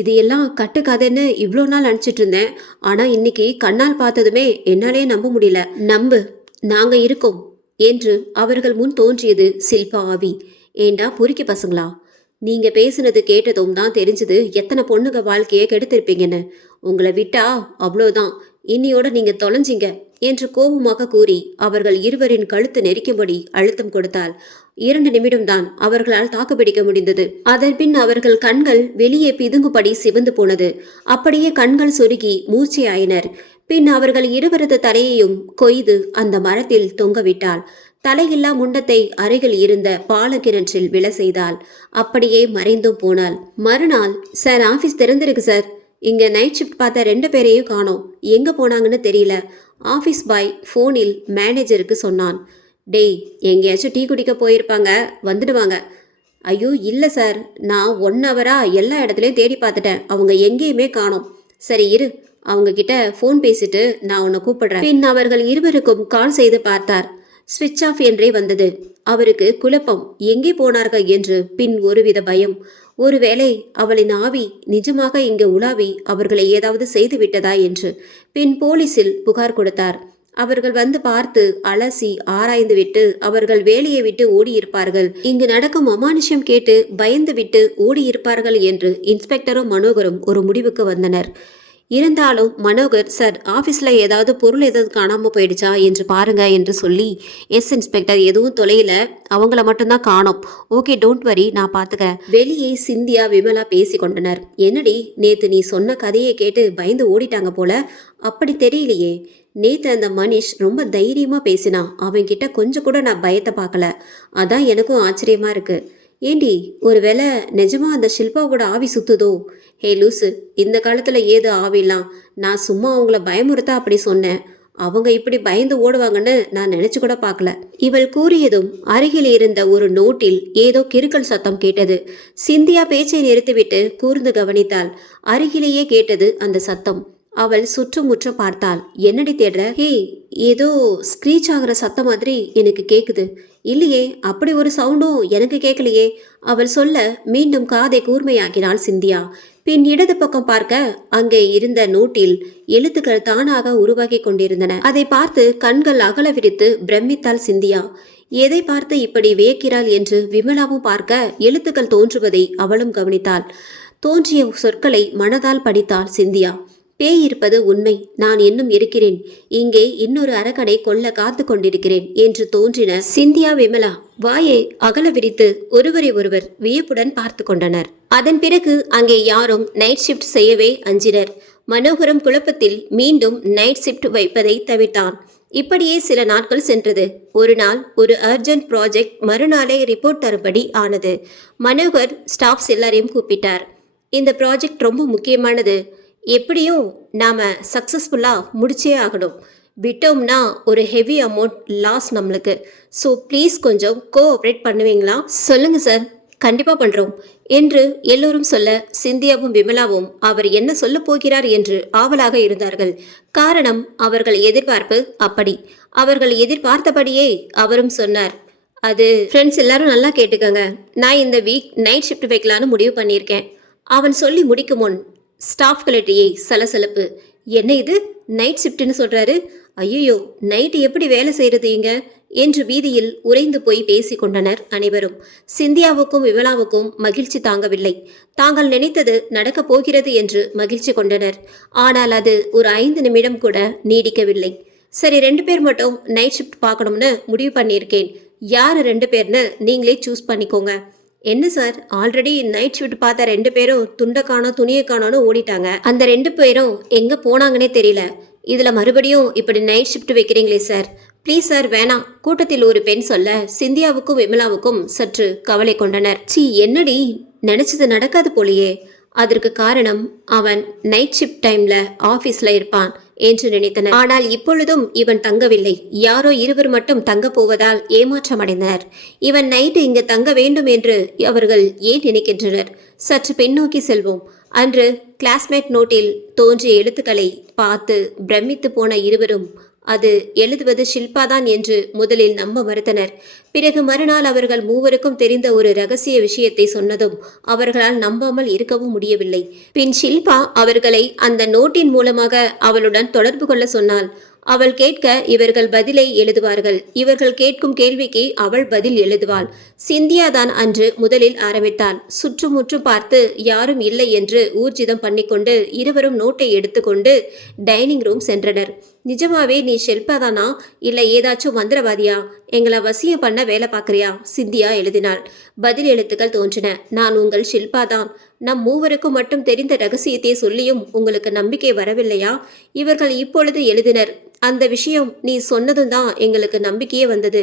இது எல்லாம் கட்டுக்கதைன்னு இவ்வளோ நாள் நினச்சிட்டு இருந்தேன். ஆனால் இன்னைக்கு கண்ணால் பார்த்ததுமே என்னாலே நம்ப முடியல. நம்பு, நாங்கள் இருக்கோம் என்று அவர்கள் முன் தோன்றியது ஷில்பா ஆவி. ஏண்டா பொறுக்கி பசங்களா, நீங்கள் பேசுனது கேட்டதும் தான் தெரிஞ்சது எத்தனை பொண்ணுங்க வாழ்க்கையை கெடுத்திருப்பீங்கன்னு. உங்களை விட்டா அவ்வளோதான், இன்னியோட நீங்கள் தொலைஞ்சிங்க என்று கோபமாக கூறி அவர்கள் இருவரின் கழுத்து நெரிக்கும்படி அழுத்தம் கொடுத்தாள். 2 நிமிடம்தான் அவர்களால் தாக்குப்பிடிக்க முடிந்தது. அதன் பின் அவர்கள் கண்கள் வெளியே பிதுங்குபடி சிவந்து போனது. அப்படியே கண்கள் சொருகி மூச்சையாயினர். பின் அவர்கள் இருவரது தலையையும் கொய்து அந்த மரத்தில் தொங்கவிட்டாள். தலையில்லா முண்டத்தை அருகில் இருந்த பாலக்கிணற்றில் விழ செய்தாள். அப்படியே மறைந்தும் போனாள். மறுநாள், சார் ஆஃபீஸ் திறந்திருக்கு சார். இங்கே நைட் ஷிஃப்ட் பார்த்த 2 பேரையும் காணோம். எங்கே போனாங்கன்னு தெரியல. ஆஃபீஸ் பாய் ஃபோனில் மேனேஜருக்கு சொன்னான். டேய், எங்கேயாச்சும் டீ குடிக்க போயிருப்பாங்க, வந்துடுவாங்க. ஐயோ இல்லை சார், நான் 1 ஹவராக எல்லா இடத்துலையும் தேடி பார்த்துட்டேன், அவங்க எங்கேயுமே காணோம். சரி இரு, அவங்க கிட்ட ஃபோன் பேசிட்டு நான் உன்னை கூப்பிடுறேன். பின் அவர்கள் இருவருக்கும் கால் செய்து பார்த்தார். ஸ்விட்ச் ஆஃப் என்றே வந்தது. அவருக்கு குழப்பம், எங்கே போனார்கள் என்று. பின் ஒருவித பயம். ஒருவேளை அவளின் ஆவி நிஜமாக இங்கு உலாவி அவர்களை ஏதாவது செய்து விட்டதா என்று. பின் போலீஸில் புகார் கொடுத்தார். அவர்கள் வந்து பார்த்து அலசி ஆராய்ந்து விட்டு அவர்கள் வேலையை விட்டு ஓடியிருப்பார்கள். இங்கு நடக்கும் அமானுஷ்யம் கேட்டு பயந்து விட்டு ஓடியிருப்பார்கள் என்று இன்ஸ்பெக்டரும் மனோகரும் ஒரு முடிவுக்கு வந்தனர். இருந்தாலும் மனோகர், சார் ஆஃபீஸில் ஏதாவது பொருள் ஏதாவது காணாமல் போயிடுச்சா என்று பாருங்க என்று சொல்லி, எஸ் இன்ஸ்பெக்டர், எதுவும் தொலையில, அவங்கள மட்டும்தான் காணோம். ஓகே, டோன்ட் வரி, நான் பார்த்துக்கிறேன். வெளியே சிந்தியா விமலா பேசி கொண்டனர். என்னடி, நேற்று நீ சொன்ன கதையை கேட்டு பயந்து ஓடிட்டாங்க போல. அப்படி தெரியலையே. நேற்று அந்த மனிஷ் ரொம்ப தைரியமாக பேசினான். அவன்கிட்ட கொஞ்சம் கூட நான் பயத்தை பார்க்கல. அதான் எனக்கும் ஆச்சரியமாக இருக்கு. ஏண்டி, ஒருவேளை நிஜமா அந்த ஷில்பாவோட ஆவி சுத்துதோ? ஹே லூசு, இந்த காலத்தில் ஏது ஆவிலாம்? நான் சும்மா அவங்கள பயமுறுத்தா அப்படி சொன்னேன். அவங்க இப்படி பயந்து ஓடுவாங்கன்னு நான் நினைச்சு கூட பார்க்கல. இவள் கூறியதும் அருகில் இருந்த ஒரு நோட்டில் ஏதோ கிறுக்கல் சத்தம் கேட்டது. சிந்தியா பேச்சை நிறுத்திவிட்டு கூர்ந்து கவனித்தாள். அருகிலேயே கேட்டது அந்த சத்தம். அவள் சுற்றுமுற்றும் பார்த்தாள். என்னடி தேடுற? ஹே, ஏதோ ஸ்க்ரீச் ஆகிற சத்தம் மாதிரி எனக்கு கேக்குது. இல்லையே, அப்படி ஒரு சவுண்டும் எனக்கு கேட்கலையே. அவள் சொல்ல மீண்டும் காதை கூர்மையாக்கினாள் சிந்தியா. பின் இடது பக்கம் பார்க்க அங்கே இருந்த நோட்டில் எழுத்துக்கள் தானாக உருவாகி கொண்டிருந்தன. அதை பார்த்து கண்கள் அகல விரித்து பிரமித்தாள் சிந்தியா. எதை பார்த்து இப்படி வியக்கிறாள் என்று விமலாவும் பார்க்க எழுத்துக்கள் தோன்றுவதை அவளும் கவனித்தாள். தோன்றிய சொற்களை மனதால் படித்தாள் சிந்தியா. பேய் இருப்பது உண்மை, நான் இன்னும் இருக்கிறேன், இங்கே இன்னொரு அரக்கனை கொல்ல காத்து கொண்டிருக்கிறேன் என்று தோன்றின சிந்தியா விமலா வாயை அகல விரித்து ஒருவரை ஒருவர் வியப்புடன் பார்த்து கொண்டனர். அதன் பிறகு அங்கே யாரும் நைட் ஷிஃப்ட் செய்யவே அஞ்சினர். மனோகரம் குழப்பத்தில் மீண்டும் நைட் ஷிஃப்ட் வைப்பதை தவிர்த்தான். இப்படியே சில நாட்கள் சென்றது. ஒரு நாள் ஒரு அர்ஜென்ட் ப்ராஜெக்ட் மறுநாளே ரிப்போர்ட் தரும்படி ஆனது. மனோகர் ஸ்டாஃப்ஸ் எல்லாரையும் கூப்பிட்டார். இந்த ப்ராஜெக்ட் ரொம்ப முக்கியமானது, எப்படியும் நாம் சக்ஸஸ்ஃபுல்லாக முடிச்சே ஆகணும். விட்டோம்னா ஒரு ஹெவி அமௌண்ட் லாஸ் நம்மளுக்கு. ஸோ ப்ளீஸ் கொஞ்சம் கோஆப்ரேட் பண்ணுவீங்களா? சொல்லுங்கள் சார், கண்டிப்பாக பண்ணுறோம் என்று எல்லோரும் சொல்ல சிந்தியாவும் விமலாவும் அவர் என்ன சொல்ல போகிறார் என்று ஆவலாக இருந்தார்கள். காரணம், அவர்கள் எதிர்பார்ப்பு அப்படி. அவர்கள் எதிர்பார்த்தபடியே அவரும் சொன்னார். அது ஃப்ரெண்ட்ஸ் எல்லாரும் நல்லா கேட்டுக்கங்க, நான் இந்த வீக் நைட் ஷிஃப்ட் வைக்கலான்னு முடிவு பண்ணியிருக்கேன். அவன் சொல்லி முடிக்கும் முன் ஸ்டாஃப்களிடையே சலசலப்பு. என்ன இது, நைட் ஷிஃப்ட்னு சொல்கிறாரு? ஐயோ, நைட்டு எப்படி வேலை செய்கிறது இங்க என்று வீதியில் உறைந்து போய் பேசி கொண்டனர் அனைவரும். சிந்தியாவுக்கும் விமலாவுக்கும் மகிழ்ச்சி தாங்கவில்லை. தாங்கள் நினைத்தது நடக்கப் போகிறது என்று மகிழ்ச்சி கொண்டனர். ஆனால் அது ஒரு 5 நிமிடம் கூட நீடிக்கவில்லை. சரி, 2 பேர் மட்டும் நைட் ஷிஃப்ட் பார்க்கணும்னு முடிவு பண்ணியிருக்கேன். யார் 2 பேர்னு நீங்களே சூஸ் பண்ணிக்கோங்க. என்ன சார், ஆல்ரெடி நைட் ஷிஃப்ட் பார்த்த 2 பேரும் துண்டை காணோம் துணியை காணோன்னு ஓடிட்டாங்க. அந்த 2 பேரும் எங்கே போனாங்கன்னே தெரியல. இதில் மறுபடியும் இப்படி நைட் ஷிஃப்ட் வைக்கிறீங்களே சார், ப்ளீஸ் சார் வேணாம். கூட்டத்தில் ஒரு பெண் சொல்ல சிந்தியாவுக்கும் விமலாவுக்கும் சற்று கவலை கொண்டனர். என்னடி, நினைச்சது நடக்காது போலியே. அதற்கு காரணம், அவன் நைட் ஷிஃப்ட் டைம்ல ஆஃபீஸில் இருப்பான் என்று நினைத்தனர். ஆனால் இப்பொழுதும் இவன் தங்கவில்லை. யாரோ இருவர் மட்டும் தங்க போவதால் ஏமாற்றமடைந்தனர். இவன் நைட்டு இங்கு தங்க வேண்டும் என்று அவர்கள் ஏன் நினைக்கின்றனர்? சற்று பின்னோக்கி செல்வோம். அன்று கிளாஸ்மேட் நோட்டில் தோன்றிய எழுத்துக்களை பார்த்து பிரமித்து போன இருவரும் அது எழுதுவது ஷில்பாதான் என்று முதலில் நம்ப மறுத்தனர். பிறகு மறுநாள் அவர்கள் மூவருக்கும் தெரிந்த ஒரு ரகசிய விஷயத்தை சொன்னதும் அவர்களால் நம்பாமல் இருக்கவும் முடியவில்லை. பின் ஷில்பா அவர்களை அந்த நோட்டின் மூலமாக அவளுடன் தொடர்பு கொள்ள சொன்னாள். அவள் கேட்க இவர்கள் பதிலை எழுதுவார்கள். இவர்கள் கேட்கும் கேள்விக்கு அவள் பதில் எழுதுவாள். சிந்தியா தான் அன்று முதலில் ஆரம்பித்தாள். சுற்றுமுற்றும் பார்த்து யாரும் இல்லை என்று ஊர்ஜிதம் பண்ணிக்கொண்டு இருவரும் நோட்டை எடுத்துக்கொண்டு டைனிங் ரூம் சென்றனர். நிஜமாவே நீ ஷில்பா தானா, இல்லை ஏதாச்சும் மந்திரவாதியா? எங்களை வசியம் பண்ண வேலை பார்க்குறியா? சிந்தியா எழுதினாள். பதில் எழுத்துக்கள் தோன்றின. நான் உங்கள் ஷில்பா தான். நம் மூவருக்கும் மட்டும் தெரிந்த ரகசியத்தை சொல்லியும் உங்களுக்கு நம்பிக்கை வரவில்லையா? இவர்கள் இப்பொழுது எழுதினர். அந்த விஷயம் நீ சொன்னதும் தான் எங்களுக்கு நம்பிக்கையே வந்தது.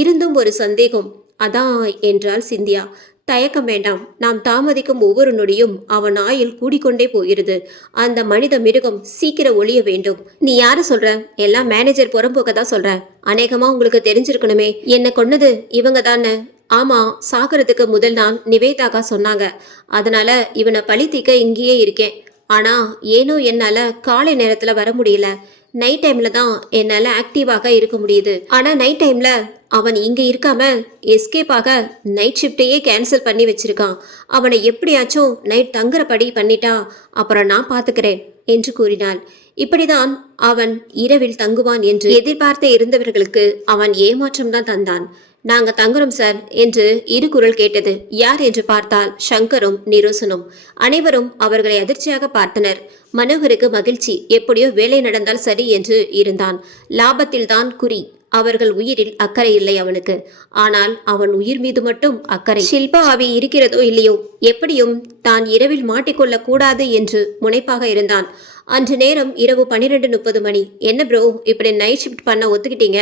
இருந்தும் ஒரு சந்தேகம், அதான் என்றாள் சிந்தியா. தயக்கம் வேண்டாம், நாம் தாமதிக்கும் ஒவ்வொரு நொடியும் அவன் ஆயுள் கூடிக்கொண்டே போகிறது. அந்த மனித மிருகம் சீக்கிரம் ஒழிய வேண்டும். நீ யாரு சொல்ற? எல்லாம் மேனேஜர் புறம்போக்க தான் சொல்ற. அநேகமா உங்களுக்கு தெரிஞ்சிருக்கணுமே, என்ன கொன்னது இவங்க தானே? ஆமா, சாகிறதுக்கு முதல் நாள் நிவேதாக்கா சொன்னாங்க. அதனால இவனை பழி தீக்க இங்கேயே இருக்கேன். ஆனா ஏனோ என்னால காலை நேரத்துல வர முடியல. நைட் டைம்ல தான் என்னால் ஆக்டிவாக இருக்க முடியுது. ஆனால் நைட் டைம்ல அவன் இங்கே இருக்காம எஸ்கேப்பாக நைட் ஷிஃப்டையே கேன்சல் பண்ணி வச்சிருக்கான். அவனை எப்படியாச்சும் நைட் தங்குறபடி பண்ணிட்டா அப்புறம் நான் பார்த்துக்கிறேன் என்று கூறினாள். இப்படிதான் அவன் இரவில் தங்குவான் என்று எதிர்பார்த்து இருந்தவர்களுக்கு அவன் ஏமாற்றம் தான் தந்தான். நாங்க தங்குறோம் சார் என்று இரு குரல் கேட்டது. யார் என்று பார்த்தால் சங்கரும் நிரோசனும். அனைவரும் அவர்களை அதிர்ச்சியாக பார்த்தனர். மனோகருக்கு மகிழ்ச்சி. எப்படியோ வேலை நடந்தால் சரி என்று இருந்தான். லாபத்தில்தான் குறி. அவர்கள் உயிரில் அக்கறை இல்லை அவனுக்கு. ஆனால் அவன் உயிர் மீது மட்டும் அக்கறை. ஷில்பா ஆவி இருக்கிறதோ இல்லையோ, எப்படியும் தான் இரவில் மாட்டிக்கொள்ள கூடாது என்று முனைப்பாக இருந்தான். அன்று நேரம் இரவு 12:30 மணி. என்ன ப்ரோ இப்படி நைட் ஷிஃப்ட் பண்ண ஒத்துக்கிட்டீங்க?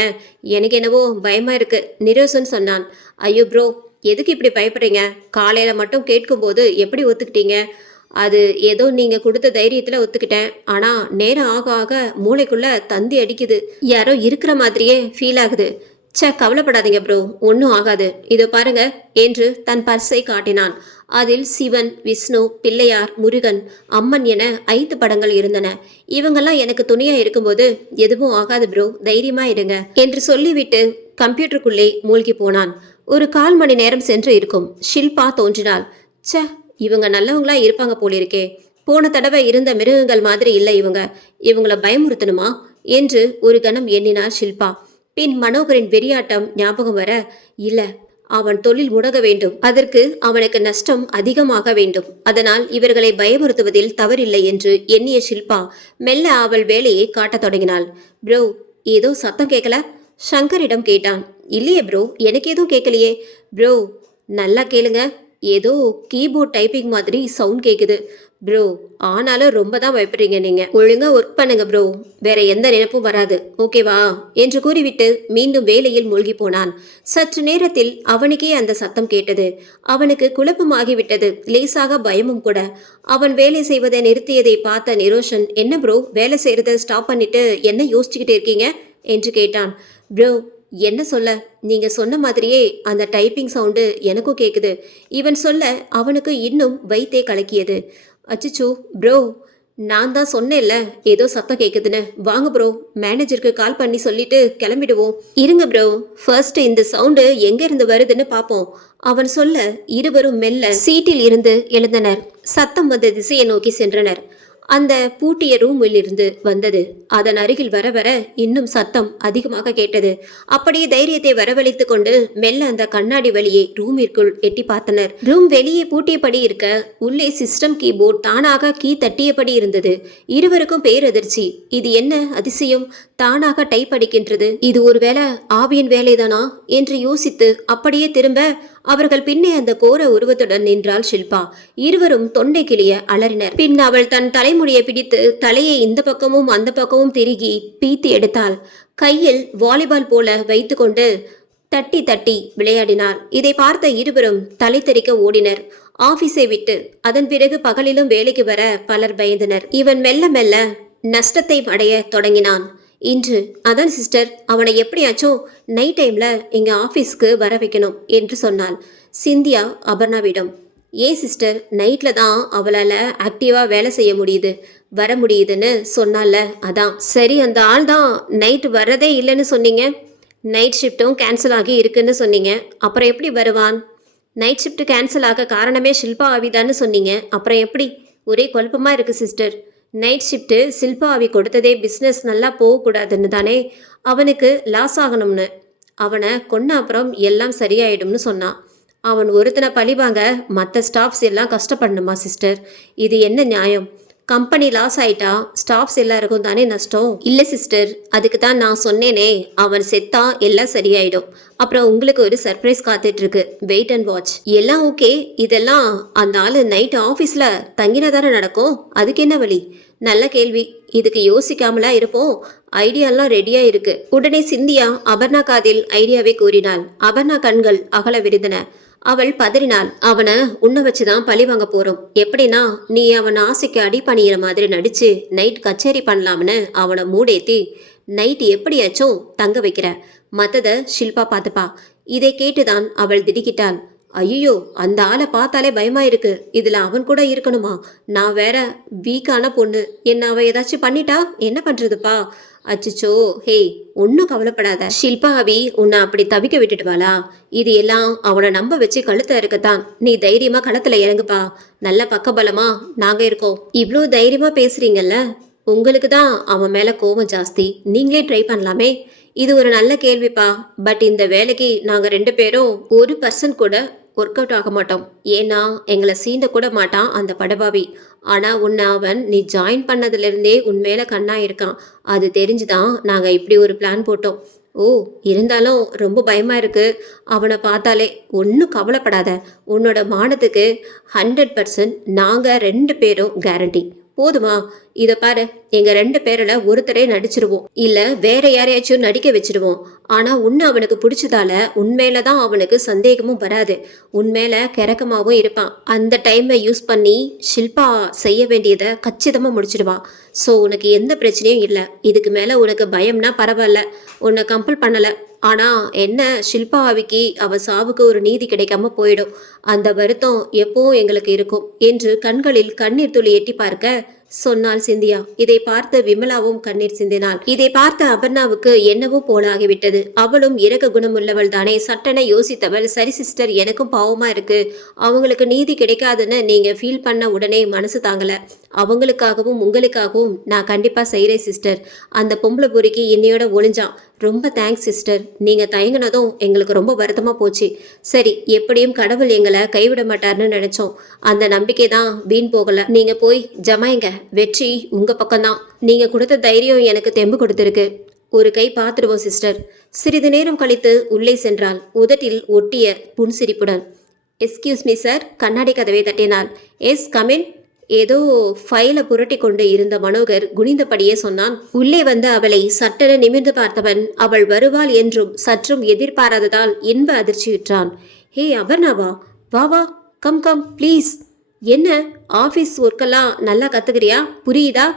எனக்கு என்னவோ பயமா இருக்கு, நிரோசன் சொன்னான். ஐயோ ப்ரோ, எதுக்கு இப்படி பயப்படுறீங்க? காலையில மட்டும் கேட்கும்போது எப்படி ஒத்துக்கிட்டீங்க? அது ஏதோ நீங்க கொடுத்த தைரியத்துல ஒத்துக்கிட்டேன். ஆனா நேரம் ஆக ஆக மூளைக்குள்ள தந்தி அடிக்குது. யாரோ இருக்கிற மாதிரியே ஃபீல் ஆகுது. கவலைப்படாதீங்க ப்ரோ, ஒன்றும் ஆகாது. இதோ பாருங்க என்று தன் பர்ஸை காட்டினான். அதில் சிவன், விஷ்ணு, பிள்ளையார், முருகன், அம்மன் என 5 படங்கள் இருந்தன. இவங்கெல்லாம் எனக்கு துணையா இருக்கும்போது எதுவும் ஆகாது ப்ரோ, தைரியமா இருங்க என்று சொல்லிவிட்டு கம்ப்யூட்டருக்குள்ளே மூழ்கி போனான். ஒரு 1/4 மணி நேரம் சென்று இருக்கும். ஷில்பா தோன்றினாள். இவங்க நல்லவங்களா இருப்பாங்க போலிருக்கே. போன தடவை இருந்த மிருகங்கள் மாதிரி இல்லை இவங்க. இவங்கள பயமுறுத்தணுமா என்று ஒரு கணம் எண்ணினார் ஷில்பா. பின் மனோகரின் வெறியாட்டம் ஞாபகம் வர, இல்ல, அவன் தொழில் முடங்க வேண்டும். அதற்கு அவனுக்கு நஷ்டம் அதிகமாக வேண்டும். அதனால் இவர்களை பயமுறுத்துவதில் தவறில்லை என்று எண்ணிய ஷில்பா மெல்ல அவள் வேலையை காட்டத் தொடங்கினாள். ப்ரோ, ஏதோ சத்தம் கேட்கல? சங்கரிடம் கேட்டான். இல்லையே ப்ரோ, எனக்கு எதுவும் கேட்கலையே. ப்ரோ, நல்லா கேளுங்க, ஏதோ கீபோர்ட் டைப்பிங் மாதிரி சவுண்ட் கேட்குது. ப்ரோ, ஆனாலும் ரொம்ப தான் பயப்படுறீங்க. நீங்க ஒழுங்கா ஒர்க் பண்ணுங்க ப்ரோ, வேற எந்த நினைப்பும் வராது, ஓகேவா என்று கூறிவிட்டு மீண்டும் வேலையில் மூழ்கி போனான். சற்று நேரத்தில் அவனுக்கே அந்த சத்தம் கேட்டது. அவனுக்கு குழப்பமாகிவிட்டது, லேசாக பயமும் கூட. அவன் வேலை செய்வதை நிறுத்தியதை பார்த்த நிரோஷன், என்ன ப்ரோ வேலை செய்யறதை ஸ்டாப் பண்ணிட்டு என்ன யோசிச்சுக்கிட்டு இருக்கீங்க என்று கேட்டான். ப்ரோ, என்ன சொல்ல, நீங்க சொன்ன மாதிரியே அந்த டைப்பிங் சவுண்டு எனக்கும் கேட்குது. இவன் சொல்ல அவனுக்கு இன்னும் வயித்தே கலக்கியது. அச்சிச்சோ ப்ரோ, நான் தான் சொன்னேன்ல ஏதோ சத்தம் கேட்குதுன்னு. வாங்க ப்ரோ, மேனேஜருக்கு கால் பண்ணி சொல்லிட்டு கிளம்பிடுவோம். இருங்க ப்ரோ, ஃபர்ஸ்ட் இந்த சவுண்டு எங்கிருந்து வருதுன்னு பார்ப்போம். அவன் சொல்ல இருவரும் மெல்ல சீட்டில் இருந்து எழுந்தனர். சத்தம் வந்த திசையை நோக்கி சென்றனர். அந்த பூட்டிய ரூமில் இருந்து வந்தது. அதன் அருகில் வர வர இன்னும் சத்தம் அதிகமாக கேட்டது. அப்படியே தைரியத்தை வரவழைத்து கொண்டு மெல்ல அந்த கண்ணாடி வழியே ரூமிற்குள் எட்டி பார்த்தனர். ரூம் வெளியே பூட்டியபடி இருக்க, உள்ளே சிஸ்டம் கீபோர்ட் தானாக கீ தட்டியபடி இருந்தது. இருவருக்கும் பேரதிர்ச்சி. இது என்ன அதிசயம், தானாக டைப் அடிக்கின்றது. இது ஒருவேளை ஆவியின் வேலைதானா என்று யோசித்து அப்படியே திரும்ப அவர்கள் பின்னே அந்த கோர உருவத்துடன் நின்றாள் ஷில்பா. இருவரும் தொண்டை கிளிய அலறினர். பின் அவள் தன் தலைமுடியை பிடித்து தலையை இந்த பக்கமும் அந்த பக்கமும் திருகி பீத்தி எடுத்தாள். கையில் வாலிபால் போல வைத்துக்கொண்டு தட்டி தட்டி விளையாடினாள். இதை பார்த்த இருவரும் தலை தெறிக்க ஓடினர். ஆபீஸை விட்டு. அதன் பிறகு பகலிலும் வேலைக்கு வர பலர் பயந்தனர். இவன் மெல்ல மெல்ல நஷ்டத்தை அடைய தொடங்கினான். இன்று அதான் சிஸ்டர், அவனை எப்படியாச்சும் நைட் டைம்ல எங்க ஆஃபீஸ்க்கு வர வைக்கணும் என்று சொன்னாள் சிந்தியா அபர்ணாவிடம். ஏன் சிஸ்டர், நைட்ல தான் அவளால் ஆக்டிவாக வேலை செய்ய முடியுது, வர முடியுதுன்னு சொன்னால, அதான். சரி, அந்த ஆள் தான் நைட் வர்றதே இல்லைன்னு சொன்னீங்க. நைட் ஷிஃப்ட்டும் கேன்சல் ஆகி இருக்குன்னு சொன்னீங்க. அப்புறம் எப்படி வருவான்? நைட் ஷிஃப்ட் கேன்சல் ஆக காரணமே ஷில்பா ஆவிதான்னு சொன்னீங்க. அப்புறம் எப்படி? ஒரே குழப்பமாக இருக்குது சிஸ்டர். நைட் ஷிஃப்ட்டு ஷில்பா ஆவி கொடுத்ததே பிஸ்னஸ் நல்லா போகக்கூடாதுன்னு தானே, அவனுக்கு லாஸ் ஆகணும்னு. அவனை கொன்ன அப்புறம் எல்லாம் சரியாயிடும்னு சொன்னான். அவன் ஒருத்தனை பழிவாங்க மற்ற ஸ்டாஃப்ஸ் எல்லாம் கஷ்டப்படணுமா சிஸ்டர்? இது என்ன நியாயம்? கம்பெனி லாஸ் ஆயிட்டா ஸ்டாஃப்ஸ் எல்லாருக்கும் தானே நஷ்டம். இல்லை சிஸ்டர், அதுக்கு தான் நான் சொன்னேனே, அவன் செத்தா எல்லாம் சரியாயிடும். அப்புறம் உங்களுக்கு ஒரு சர்ப்ரைஸ் காத்துட்ருக்கு, வெயிட் அண்ட் வாட்ச். எல்லாம் ஓகே, இதெல்லாம் அந்த ஆள் நைட் ஆஃபீஸில் தங்கினா தானே நடக்கும். அதுக்கு என்ன வழி? நல்ல கேள்வி, இதுக்கு யோசிக்காமலா இருப்போம். ஐடியாலாம் ரெடியா இருக்கு. உடனே சிந்தியா அபர்ணா காதில் ஐடியாவை கூறினாள். அபர்ணா கண்கள் அகல விரிந்தன. அவள் பதறினாள். அவனை உன்ன வச்சுதான் பழி வாங்க போறோம். எப்படின்னா, நீ அவன் ஆசைக்கு அடி பணியிற மாதிரி நடிச்சு நைட் கச்சேரி பண்ணலாம்னு அவனை மூடேத்தி நைட் எப்படியாச்சும் தங்க வைக்கிற. மற்றதை ஷில்பா பார்த்துப்பா. இதை கேட்டுதான் அவள் திடுக்கிட்டாள். ஐயோ, அந்த ஆளை பார்த்தாலே பயமா இருக்கு. இதுல அவன் கூட இருக்கணுமா? நான் வேற வீக்கான பொண்ணு, என்ன அவ ஏதாச்சும் பண்ணிட்டா என்ன பண்றதுப்பா? அச்சிச்சோ, ஹே, ஒன்றும் கவலைப்படாத. ஷில்பா அவி உன்னை அப்படி தவிக்க விட்டுட்டுவாளா? இது எல்லாம் அவனை நம்ப வச்சு கழுத்த இருக்கத்தான். நீ தைரியமா களத்துல இறங்குப்பா. நல்ல பக்கபலமா நாங்க இருக்கோம். இவ்வளோ தைரியமா பேசுறீங்கல்ல, உங்களுக்கு தான் அவன் மேல கோபம் ஜாஸ்தி. நீங்களே ட்ரை பண்ணலாமே. இது ஒரு நல்ல கேள்விப்பா. பட் இந்த வேலைக்கு நாங்கள் 2 பேரும் 1% கூட ஒர்க் அவுட் ஆக மாட்டோம். ஏன்னா எங்களை சீண்ட கூட மாட்டான் அந்த படபாவி. ஆனால் உன்னை அவன் நீ ஜாயின் பண்ணதுலேருந்தே உன் மேலே கண்ணா இருக்கான். அது தெரிஞ்சுதான் நாங்கள் இப்படி ஒரு பிளான் போட்டோம். ஓ, இருந்தாலும் ரொம்ப பயமாக இருக்குது அவனை பார்த்தாலே. ஒன்றும் கவலைப்படாத. உன்னோட மானத்துக்கு 100% நாங்கள் 2 பேரும் கேரண்டி. போதுமா? இதை பாரு, எங்கள் 2 பேரில் ஒருத்தரே நடிச்சிருவோம், இல்லை வேற யாரையாச்சும் நடிக்க வச்சிருவோம். ஆனால் உன்னை அவனுக்கு பிடிச்சதால உண்மையில தான் அவனுக்கு சந்தேகமும் வராது. உண்மையில கிறக்கமாகவும் இருப்பான். அந்த டைமை யூஸ் பண்ணி ஷில்பா செய்ய வேண்டியதை கச்சிதமாக முடிச்சிடுவான். ஸோ உனக்கு எந்த பிரச்சனையும் இல்லை. இதுக்கு மேலே உனக்கு பயம்னா பரவாயில்ல, உன்னை கம்பல் பண்ணலை. ஆனால் என்ன, ஷில்பாவிக்கு அவள் சாவுக்கு ஒரு நீதி கிடைக்காம போயிடும். அந்த வருத்தம் எப்பவும் எங்களுக்கு இருக்கும் என்று கண்களில் கண்ணீர் துளி எட்டி பார்க்க சொன்னாள் சிந்தியா. இதை பார்த்து விமலாவும் கண்ணீர் சிந்தினாள். இதை பார்த்த அபர்ணாவுக்கு என்னவோ போல ஆகிவிட்டது. அவளும் இரக்க குணமுள்ளவள் தானே. சட்டென யோசித்தவள், சரி சிஸ்டர், எனக்கும் பாவமா இருக்கு. அவங்களுக்கு நீதி கிடைக்காதுன்னு நீங்க ஃபீல் பண்ண உடனே மனசு தாங்கல. அவங்களுக்காகவும் உங்களுக்காகவும் நான் கண்டிப்பா செய்கிறேன் சிஸ்டர். அந்த பொம்பளை பொறுக்கி இன்னையோட ஒளிஞ்சான். ரொம்ப தேங்க்ஸ் சிஸ்டர். நீங்கள் தயங்கினதும் எங்களுக்கு ரொம்ப வருத்தமாக போச்சு. சரி, எப்படியும் கடவுள் எங்களை கைவிட மாட்டார்னு நினச்சோம். அந்த நம்பிக்கை தான் வீண் போகலை. நீங்கள் போய் ஜமாயிங்க. வெற்றி உங்கள் பக்கம்தான். நீங்கள் கொடுத்த தைரியம் எனக்கு தெம்பு கொடுத்துருக்கு. ஒரு கை பார்த்துடுவோம் சிஸ்டர். சிறிது நேரம் கழித்து உள்ளே சென்றாள், உதட்டில் ஒட்டிய புன்சிரிப்புடன். Excuse me sir. கண்ணாடி கதவை தட்டினாள். Yes come in. ஏதோ ஃபைலை புரட்டி கொண்டு இருந்த மனோகர் குனிந்தபடியே சொன்னான். உள்ளே வந்து அவளை சட்டென நிமிர்ந்து பார்த்தவன் அவள் வருவாள் என்றும் சற்றும் எதிர்பாராததால் இன்ப அதிர்ச்சியுற்றான். ஹே அபர்ணாவா, வா வா, கம் கம் ப்ளீஸ். என்ன, ஆஃபீஸ் ஒர்க்கெல்லாம் நல்லா கற்றுக்கிறியா? புரியுதா?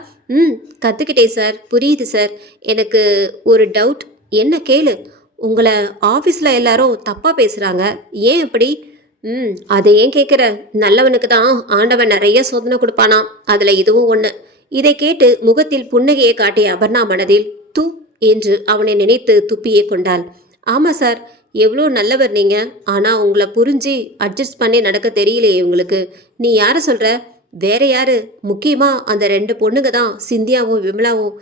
கற்றுக்கிட்டேன் சார். புரியுது சார். எனக்கு ஒரு டவுட். என்ன கேளு. உங்களை ஆஃபீஸில் எல்லாரும் தப்பாக பேசுகிறாங்க. ஏன் அப்படி? அதை ஏன் கேட்குற? நல்லவனுக்கு தான் ஆண்டவன் நிறைய சோதனை கொடுப்பானா, அதில் இதுவும் ஒன்று. இதை கேட்டு முகத்தில் புன்னகையை காட்டிய அபர்ணா மனதில் தூ என்று அவனை நினைத்து துப்பியே கொண்டாள். ஆமாம் சார், எவ்வளோ நல்லவர் நீங்கள். ஆனால் உங்களை புரிஞ்சு அட்ஜஸ்ட் பண்ணி நடக்க தெரியலையே உங்களுக்கு. நீ யாரை சொல்கிற? வேற யாரு? முக்கியமாக அந்த 2 பொண்ணுங்க தான், சிந்தியாவும் விமலாவும்.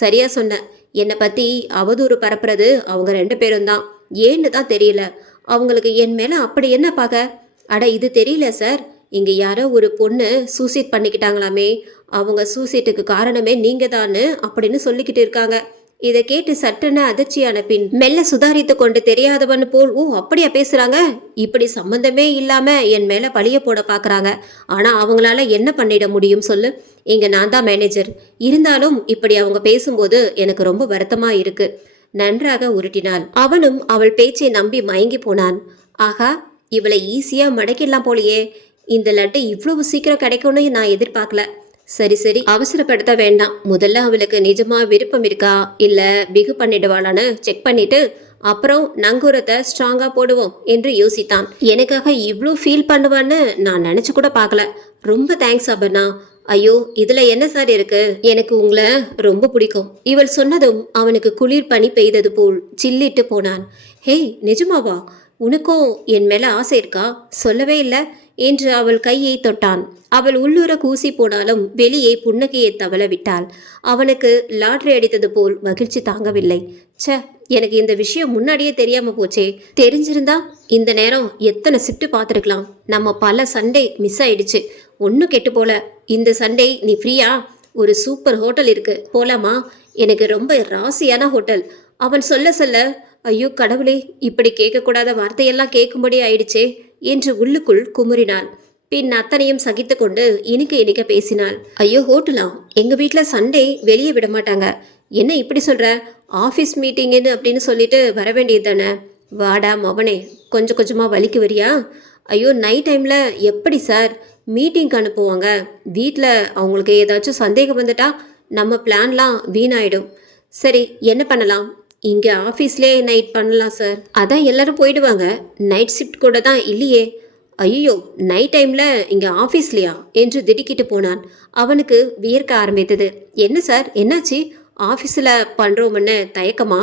சரியா சொன்ன. என்னை பற்றி அவதூறு பரப்புறது அவங்க 2 பேரும் தான். ஏன்னு தான் தெரியல. அவங்களுக்கு என் மேலே அப்படி என்ன பார்க்க? அட, இது தெரியல சார். இங்கே யாரோ ஒரு பொண்ணு சூசைட் பண்ணிக்கிட்டாங்களாமே. அவங்க சூசைட்டுக்கு காரணமே நீங்கள் தான்னு அப்படின்னு சொல்லிக்கிட்டு இருக்காங்க. இதை கேட்டு சட்டென அதிர்ச்சியான பின் மெல்ல சுதாரித்து கொண்டு தெரியாதவன் போல், ஓ அப்படியா பேசுகிறாங்க? இப்படி சம்மந்தமே இல்லாமல் என் மேலே பழிய போட பார்க்குறாங்க. ஆனால் அவங்களால என்ன பண்ணிட முடியும் சொல்லு? இங்கே நான் தான் மேனேஜர். இருந்தாலும் இப்படி அவங்க பேசும்போது எனக்கு ரொம்ப வருத்தமாக இருக்குது. நன்றாக உருட்டினாள். அவனும் அவள் பேச்சை நம்பி மயங்கி போனான். ஆகா, இவளை ஈஸியாக மடக்கிடலாம் போலையே. இந்த லட்டு இவ்வளவு சீக்கிரம் கிடைக்கும்னு நான் எதிர்பார்க்கல. சரி சரி, அவசரப்படுத்த வேண்டாம். முதல்ல அவளுக்கு நிஜமாக விருப்பம் இருக்கா இல்லை பிகு பண்ணிடுவாளான்னு செக் பண்ணிட்டு அப்புறம் நங்கூரத்தை ஸ்ட்ராங்காக போடுவோம் என்று யோசித்தான். எனக்காக இவ்வளோ ஃபீல் பண்ணுவான்னு நான் நினச்சி கூட பார்க்கல. ரொம்ப தேங்க்ஸ் அபர்ணா. ஐயோ, இதில் என்ன சார் இருக்கு? எனக்கு உங்களை ரொம்ப பிடிக்கும். இவள் சொன்னதும் அவனுக்கு குளிர் பனி பெய்தது போல் சில்லிட்டு போனான். ஹே, நிஜமாவா? உனக்கும் என் மேலே ஆசை இருக்கா? சொல்லவே இல்லை என்று அவள் கையை தொட்டான். அவள் உள்ளுர கூசி போனாலும் வெளியே புன்னகையை தவள விட்டாள். அவனுக்கு லாட்ரி அடித்தது போல் மகிழ்ச்சி தாங்கவில்லை. ச, எனக்கு இந்த விஷயம் முன்னாடியே தெரியாமல் போச்சே. தெரிஞ்சிருந்தா இந்த நேரம் எத்தனை ஷிஃப்ட் பார்த்துருக்கலாம். நம்ம பல சண்டே மிஸ் ஆயிடுச்சு. ஒன்றும் கெட்டு போல. இந்த சண்டே நீ ஃப்ரீயா? ஒரு சூப்பர் ஹோட்டல் இருக்கு, போலாமா? எனக்கு ரொம்ப ராசியான ஹோட்டல். அவன் சொல்ல சொல்ல, ஐயோ கடவுளே, இப்படி கேட்கக்கூடாத வார்த்தையெல்லாம் கேட்கும்படி ஆயிடுச்சே என்று உள்ளுக்குள் குமுறினாள். பின் அத்தனையும் சகித்து கொண்டு இனிக்க பேசினாள். ஐயோ ஹோட்டலா? எங்கள் வீட்டில் சண்டே வெளியே விட மாட்டாங்க. என்ன இப்படி சொல்கிற? ஆஃபீஸ் மீட்டிங்குன்னு அப்படின்னு சொல்லிட்டு வர வேண்டியது தானே? வாடா மவனே, கொஞ்சம் கொஞ்சமாக வலிக்கு வரியா? ஐயோ, நைட் டைமில் எப்படி சார் மீட்டிங்க்கு அனுப்புவாங்க? வீட்டில் அவங்களுக்கு ஏதாச்சும் சந்தேகம் வந்துட்டா நம்ம பிளான்லாம் வீணாயிடும். சரி, என்ன பண்ணலாம்? இங்கே ஆஃபீஸ்லேயே நைட் பண்ணலாம் சார். அதான் எல்லாரும் போயிடுவாங்க. நைட் ஷிஃப்ட் கூட தான் இல்லையே. ஐயோ, நைட் டைமில் இங்கே ஆஃபீஸ்லையா என்று திடுக்கிட்டு போனான். அவனுக்கு வியர்க்க ஆரம்பித்தது. என்ன சார், என்னாச்சு? ஆஃபீஸில் பண்ணுறோம்னு தயக்கமா?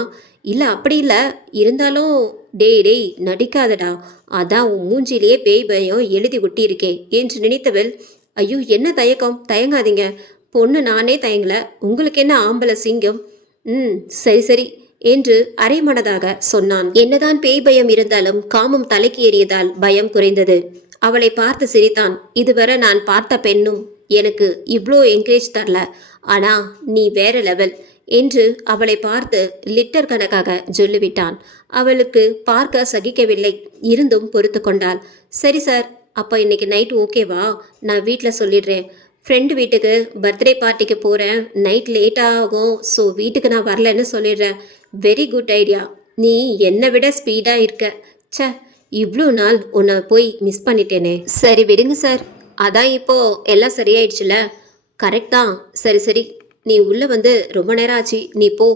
இல்லை அப்படி இல்லை, இருந்தாலும் டேய் நடிக்காதடா, அதான் உன் மூஞ்சிலேயே பேய் பயம் எழுதி ஒட்டியிருக்கே என்று நினைத்தவள், ஐயோ என்ன தயக்கம்? தயங்காதீங்க, பொண்ணு நானே தயங்கல, உங்களுக்கு என்ன ஆம்பளை சிங்கம்? சரி சரி, என்று அரைமனதாக சொன்னான். என்னதான் பேய் பயம் இருந்தாலும் காமம் தலைக்கு ஏறியதால் பயம் குறைந்தது. அவளை பார்த்து சிரித்தான். இதுவரை நான் பார்த்த பெண்ணும் எனக்கு இவ்வளோ என்கரேஜ் தரல, ஆனா நீ வேற லெவல் என்று அவளை பார்த்து லிட்டர் கணக்காக சொல்லிவிட்டான். அவளுக்கு பார்க்க சகிக்கவில்லை, இருந்தும் பொறுத்து கொண்டாள். சரி சார், அப்போ இன்னைக்கு நைட் ஓகேவா? நான் வீட்டில் சொல்லிடுறேன். ஃப்ரெண்டு வீட்டுக்கு பர்த்டே பார்ட்டிக்கு போகிறேன், நைட் லேட் ஆகும், ஸோ வீட்டுக்கு நான் வரலன்னு சொல்லிடுறேன். வெரி குட் ஐடியா, நீ என்னை விட ஸ்பீடாக இருக்க. ச்சே, இவ்வளோ நாள் உன்னை போய் மிஸ் பண்ணிட்டேனே. சரி விடுங்க சார், அதான் இப்போ எல்லாம் சரியாயிடுச்சுல. கரெக்ட் தான். சரி சரி, நீ உள்ளே வந்து ரொம்ப நேரம் ஆச்சு, நீ போ,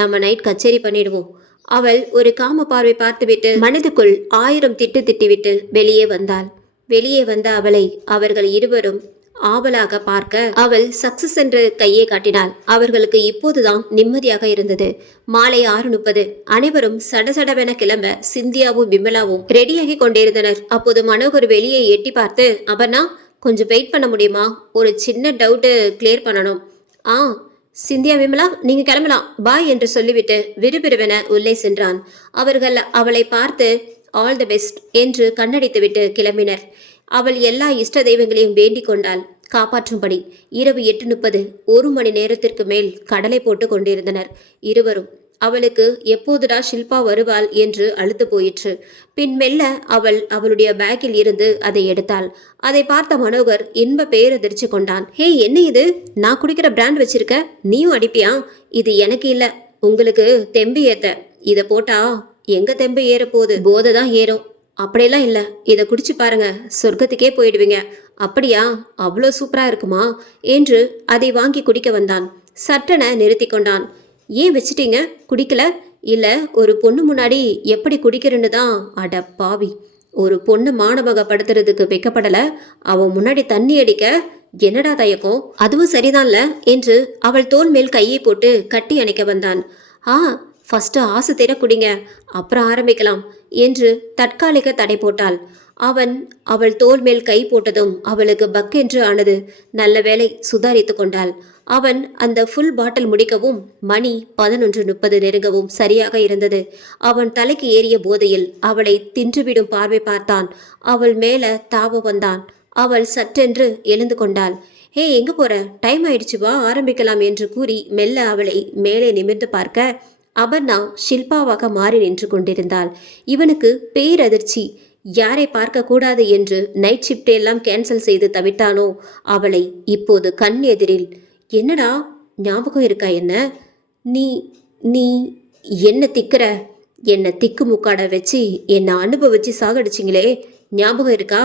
நம்ம நைட் கச்சேரி பண்ணிடுவோம். அவள் ஒரு காம பார்வை பார்த்துவிட்டு மனதுக்குள் 1000 திட்டு திட்டிவிட்டு வெளியே வந்தாள். வெளியே வந்த அவளை அவர்கள் இருவரும் ஆவலாக பார்க்க அவள் சக்சஸ் என்று கையை காட்டினாள். அவர்களுக்கு இப்போதுதான் நிம்மதியாக இருந்தது. மாலை 6:30. அனைவரும் சடசடவென கிளம்ப சிந்தியாவும் விமலாவும் ரெடியாகி கொண்டிருந்தனர். அப்போது மனோகர் வெளியே எட்டி பார்த்து, அபர்ணா, கொஞ்சம் வெயிட் பண்ண முடியுமா? ஒரு சின்ன டவுட்டு கிளியர் பண்ணணும். ஆ, சிந்தியா, விமலா, நீங்க கிளம்பலாம், பாய் என்று சொல்லிவிட்டு விறுவிறுவென உள்ளே சென்றான். அவர்கள் அவளை பார்த்து ஆல் தி பெஸ்ட் என்று கண்ணடித்துவிட்டு கிளம்பினர். அவள் எல்லா இஷ்ட தெய்வங்களையும் வேண்டிக் கொண்டாள் காப்பாற்றும்படி. இரவு 8:30. 1 மணி நேரத்திற்கு மேல் கடலை போட்டு கொண்டிருந்தனர் இருவரும். அவளுக்கு எப்போதுடா ஷில்பா வருவாள் என்று அழுத்து போயிற்று. பின் மெல்ல அவள் அவளுடைய பேக்கில் இருந்து அதை எடுத்தாள். அதை பார்த்த மனோகர் இன்ப பேரதிர்ச்சி கொண்டான். ஹே, என்ன இது? நான் குடிக்கிற பிராண்ட் வச்சிருக்க, நீயும் அடிப்பியா? இது எனக்கு இல்லை, உங்களுக்கு தெம்பு ஏத்த. இதை போட்டா எங்க தெம்பு ஏற போகுது? போதை தான் ஏறும். அப்படியெல்லாம் இல்லை, இதை குடிச்சு பாருங்க, சொர்க்கத்துக்கே போயிடுவீங்க. அப்படியா? அவ்வளோ சூப்பராக இருக்குமா என்று அதை வாங்கி குடிக்க வந்தான். சட்டென நிறுத்தி கொண்டான். ஏன் வச்சிட்டீங்க? குடிக்கல? இல்லை, ஒரு பொண்ணு முன்னாடி எப்படி குடிக்கிறேன்னு தான். அட பாவி, ஒரு பொண்ணு மானபகப்படுத்துறதுக்கு வைக்கப்படலை, அவன் முன்னாடி தண்ணி அடிக்க என்னடா தயக்கம்? அதுவும் சரிதான்ல என்று அவள் தோள் மேல் கையை போட்டு கட்டி அணைக்க வந்தான். ஆ, ஃபஸ்ட்டு ஆசை தீர குடிங்க, அப்புறம் ஆரம்பிக்கலாம் என்று தற்காலிக தடை போட்டாள். அவள் தோள் மேல் கை போட்டதும் அவளுக்கு பக்கென்று ஆனது. நல்ல வேளை சுதாரித்து கொண்டாள். அவன் அந்த ஃபுல் பாட்டில் முடிக்கவும் மணி 11:30 நெருங்கவும் சரியாக இருந்தது. அவன் தலைக்கு ஏறிய போதையில் அவளை தின்றுவிடும் பார்வை பார்த்தான். அவள் மேல தாவ வந்தான். அவள் சற்றென்று எழுந்து கொண்டாள். ஹே, எங்க போற? டைம் ஆயிடுச்சு, வா ஆரம்பிக்கலாம் என்று கூறி மெல்ல அவளை மேலே நிமிர்ந்து பார்க்க அபர்ணா ஷில்பாவாக மாறி நின்று கொண்டிருந்தாள். இவனுக்கு பேரதிர்ச்சி. யாரை பார்க்க கூடாது என்று நைட் ஷிப்டெல்லாம் கேன்சல் செய்து தவிட்டானோ அவளை இப்போது கண் எதிரில். என்னடா, ஞாபகம் இருக்கா என்ன? நீ நீ என்ன திக்கிற? என்னை திக்கு முக்காட வச்சு என்னை அனுபவிச்சு சாகடிச்சிங்களே, ஞாபகம் இருக்கா?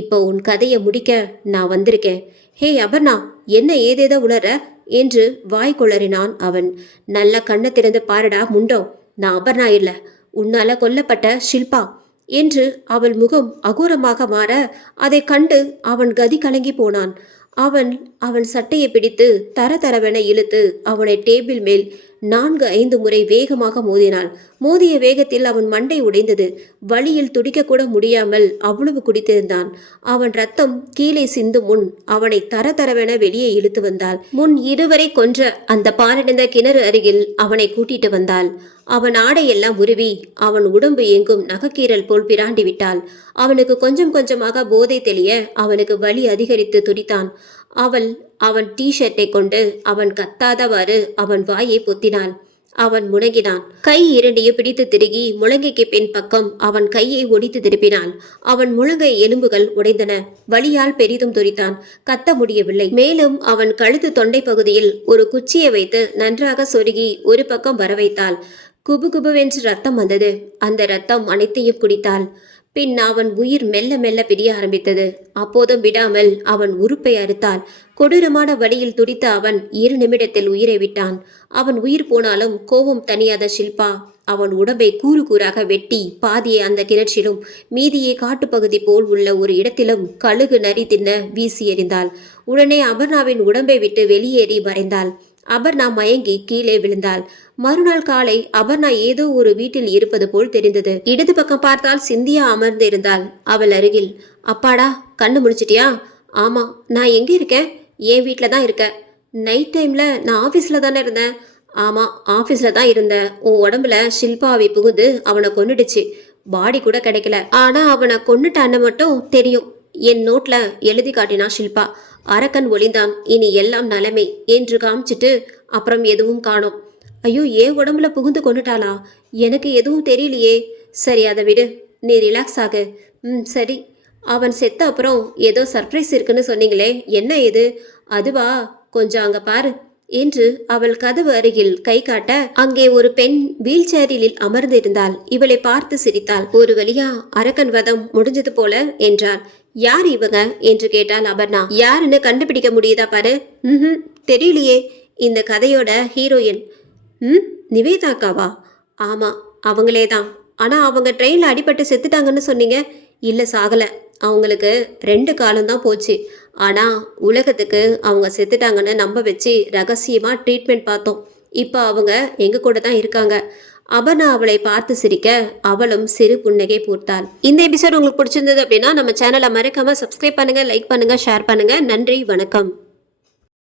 இப்போ உன் கதையை முடிக்க நான் வந்திருக்கேன். ஹே அபர்ணா, என்ன ஏதேதோ உளற என்று வாய் கொளறினான் அவன். நல்ல கண்ணை திறந்து பாருடா முண்டோ, நான் அபர்ணா இல்லை, உன்னால கொல்லப்பட்ட ஷில்பா என்று அவள் முகம் அகோரமாக மாற அதை கண்டு அவன் கதி கலங்கி போனான். அவன் சட்டையை பிடித்து தரதரவென இழுத்து அவனை டேபிள் மேல் 4-5 முறை வேகமாக மோதினாள். மோதிய வேகத்தில் அவன் மண்டை உடைந்தது. வலியில் துடிக்கக்கூட முடியாமல் அவ்வளவு குடித்திருந்தான். அவன் ரத்தம் கீழே சிந்தும் முன் அவனை தரதரவென வெளியே இழுத்து வந்தாள். முன் இருவரை கொன்ற அந்த பாரடைந்த கிணறு அருகில் அவனை கூட்டிட்டு வந்தாள். அவன் ஆடையெல்லாம் உருவி அவன் உடம்பு எங்கும் நகக்கீரல் போல் பிராண்டி விட்டாள். அவனுக்கு கொஞ்சம் கொஞ்சமாக போதை தெளிய அவனுக்கு வலி அதிகரித்து துடித்தான். அவன் டீ-ஷர்ட்டை கொண்டு அவன் கத்தாதவாறு அவன் வாயை பொத்தினாள். அவன் முணங்கினான். கை இரண்டையும் பிடித்து திருகி முழங்கைக்கு பின் பக்கம் அவன் கையை ஒடித்து திருப்பினான். அவன் முழங்கை எலும்புகள் உடைந்தன. வலியால் பெரிதும் துரித்தான். கத்த முடியவில்லை. மேலும் அவன் கழுத்து தொண்டை பகுதியில் ஒரு குச்சியை வைத்து நன்றாக சொருகி ஒரு பக்கம் வர வைத்தாள். குபுகுபுவென்று ரத்தம் வந்தது. அந்த ரத்தம் அனைத்தையும் குடித்தாள். பின் அவன் உயிர் மெல்ல மெல்ல பிரிய ஆரம்பித்தது. அப்போதும் விடாமல் அவன் உறுப்பை அறுத்தாள். கொடூரமான வழியில் துடித்த அவன் 2 நிமிடத்தில் உயிரை விட்டான். அவன் உயிர் போனாலும் கோபம் தணியாத ஷில்பா அவன் உடம்பை கூறு கூறாக வெட்டி பாதியை அந்த கிணற்றிலும் மீதியை காட்டுப்பகுதி போல் உள்ள ஒரு இடத்திலும் கழுகு நரி தின்ன வீசி எறிந்தாள். உடனே அபர்ணாவின் உடம்பை விட்டு வெளியேறி மறைந்தாள். அபர்ணா மயங்கி கீழே விழுந்தாள். மறுநாள் காலை அபர்ணா ஏதோ ஒரு வீட்டில் இருப்பது போல் தெரிந்தது. இடது பக்கம் பார்த்தால் சிந்தியா அமர்ந்து இருந்தாள் அவள் அருகில். அப்பாடா, கண்ணு முடிச்சிட்டியா? ஆமா, நான் எங்க இருக்கேன்? என் வீட்டில் தான் இருக்க. நைட் டைம்ல நான் ஆஃபீஸில் தானே இருந்தேன். ஆமா, ஆபீஸ்ல தான் இருந்த. உன் உடம்புல ஷில்பாவை புகுந்து அவனை கொன்னுடுச்சு. பாடி கூட கிடைக்கல. ஆனா அவனை கொன்னுட்டான்னு மட்டும் தெரியும். என் நோட்ல எழுதி காட்டினா ஷில்பா. அரக்கன் ஒளிந்தான், இனி எல்லாம் நலமே என்று காமிச்சிட்டு அப்புறம் எதுவும் காணோம். ஐயோ, ஏன் உடம்புல புகுந்து கொன்னுட்டாளா? எனக்கு எதுவும் தெரியலையே. சரி, அதை விடு. நீ ரிலாக்ஸ் ஆகு. சரி. அவன் செத்த அப்புறம் ஏதோ சர்ப்ரைஸ் இருக்குன்னு சொன்னீங்களே, என்ன இது? அதுவா? கொஞ்சம் அங்க பாரு என்று அவள் கதவு அருகில் கை காட்ட அங்கே ஒரு பெண் வீல் சேரில் அமர்ந்திருந்தாள். இவளை பார்த்து சிரித்தாள். ஒரு வழியா அரக்கன் வதம் முடிஞ்சது போல என்றார். யார் இவங்க என்று கேட்டாள் அபர்ணா. யாருன்னு கண்டுபிடிக்க முடியுதா பாரு. தெரியலையே. இந்த கதையோட ஹீரோயின். நிவேதாக்காவா? ஆமா, அவங்களே தான். ஆனா அவங்க ட்ரெயின்ல அடிபட்டு செத்துட்டாங்கன்னு சொன்னீங்க. இல்ல, சாகல. அவங்களுக்கு 2 காலம்தான் போச்சு. ஆனால் உலகத்துக்கு அவங்க செத்துட்டாங்கன்னு நம்ப வச்சு ரகசியமாக ட்ரீட்மெண்ட் பார்த்தோம். இப்போ அவங்க எங்கள் கூட தான் இருக்காங்க. அபர்ணா அவளை பார்த்து சிரிக்க அவளும் சிறு புன்னகை பூர்த்தாள். இந்த எபிசோட் உங்களுக்கு பிடிச்சிருந்தது அப்படின்னா நம்ம சேனலை மறக்காமல் சப்ஸ்கிரைப் பண்ணுங்கள், லைக் பண்ணுங்கள், ஷேர் பண்ணுங்கள். நன்றி, வணக்கம்.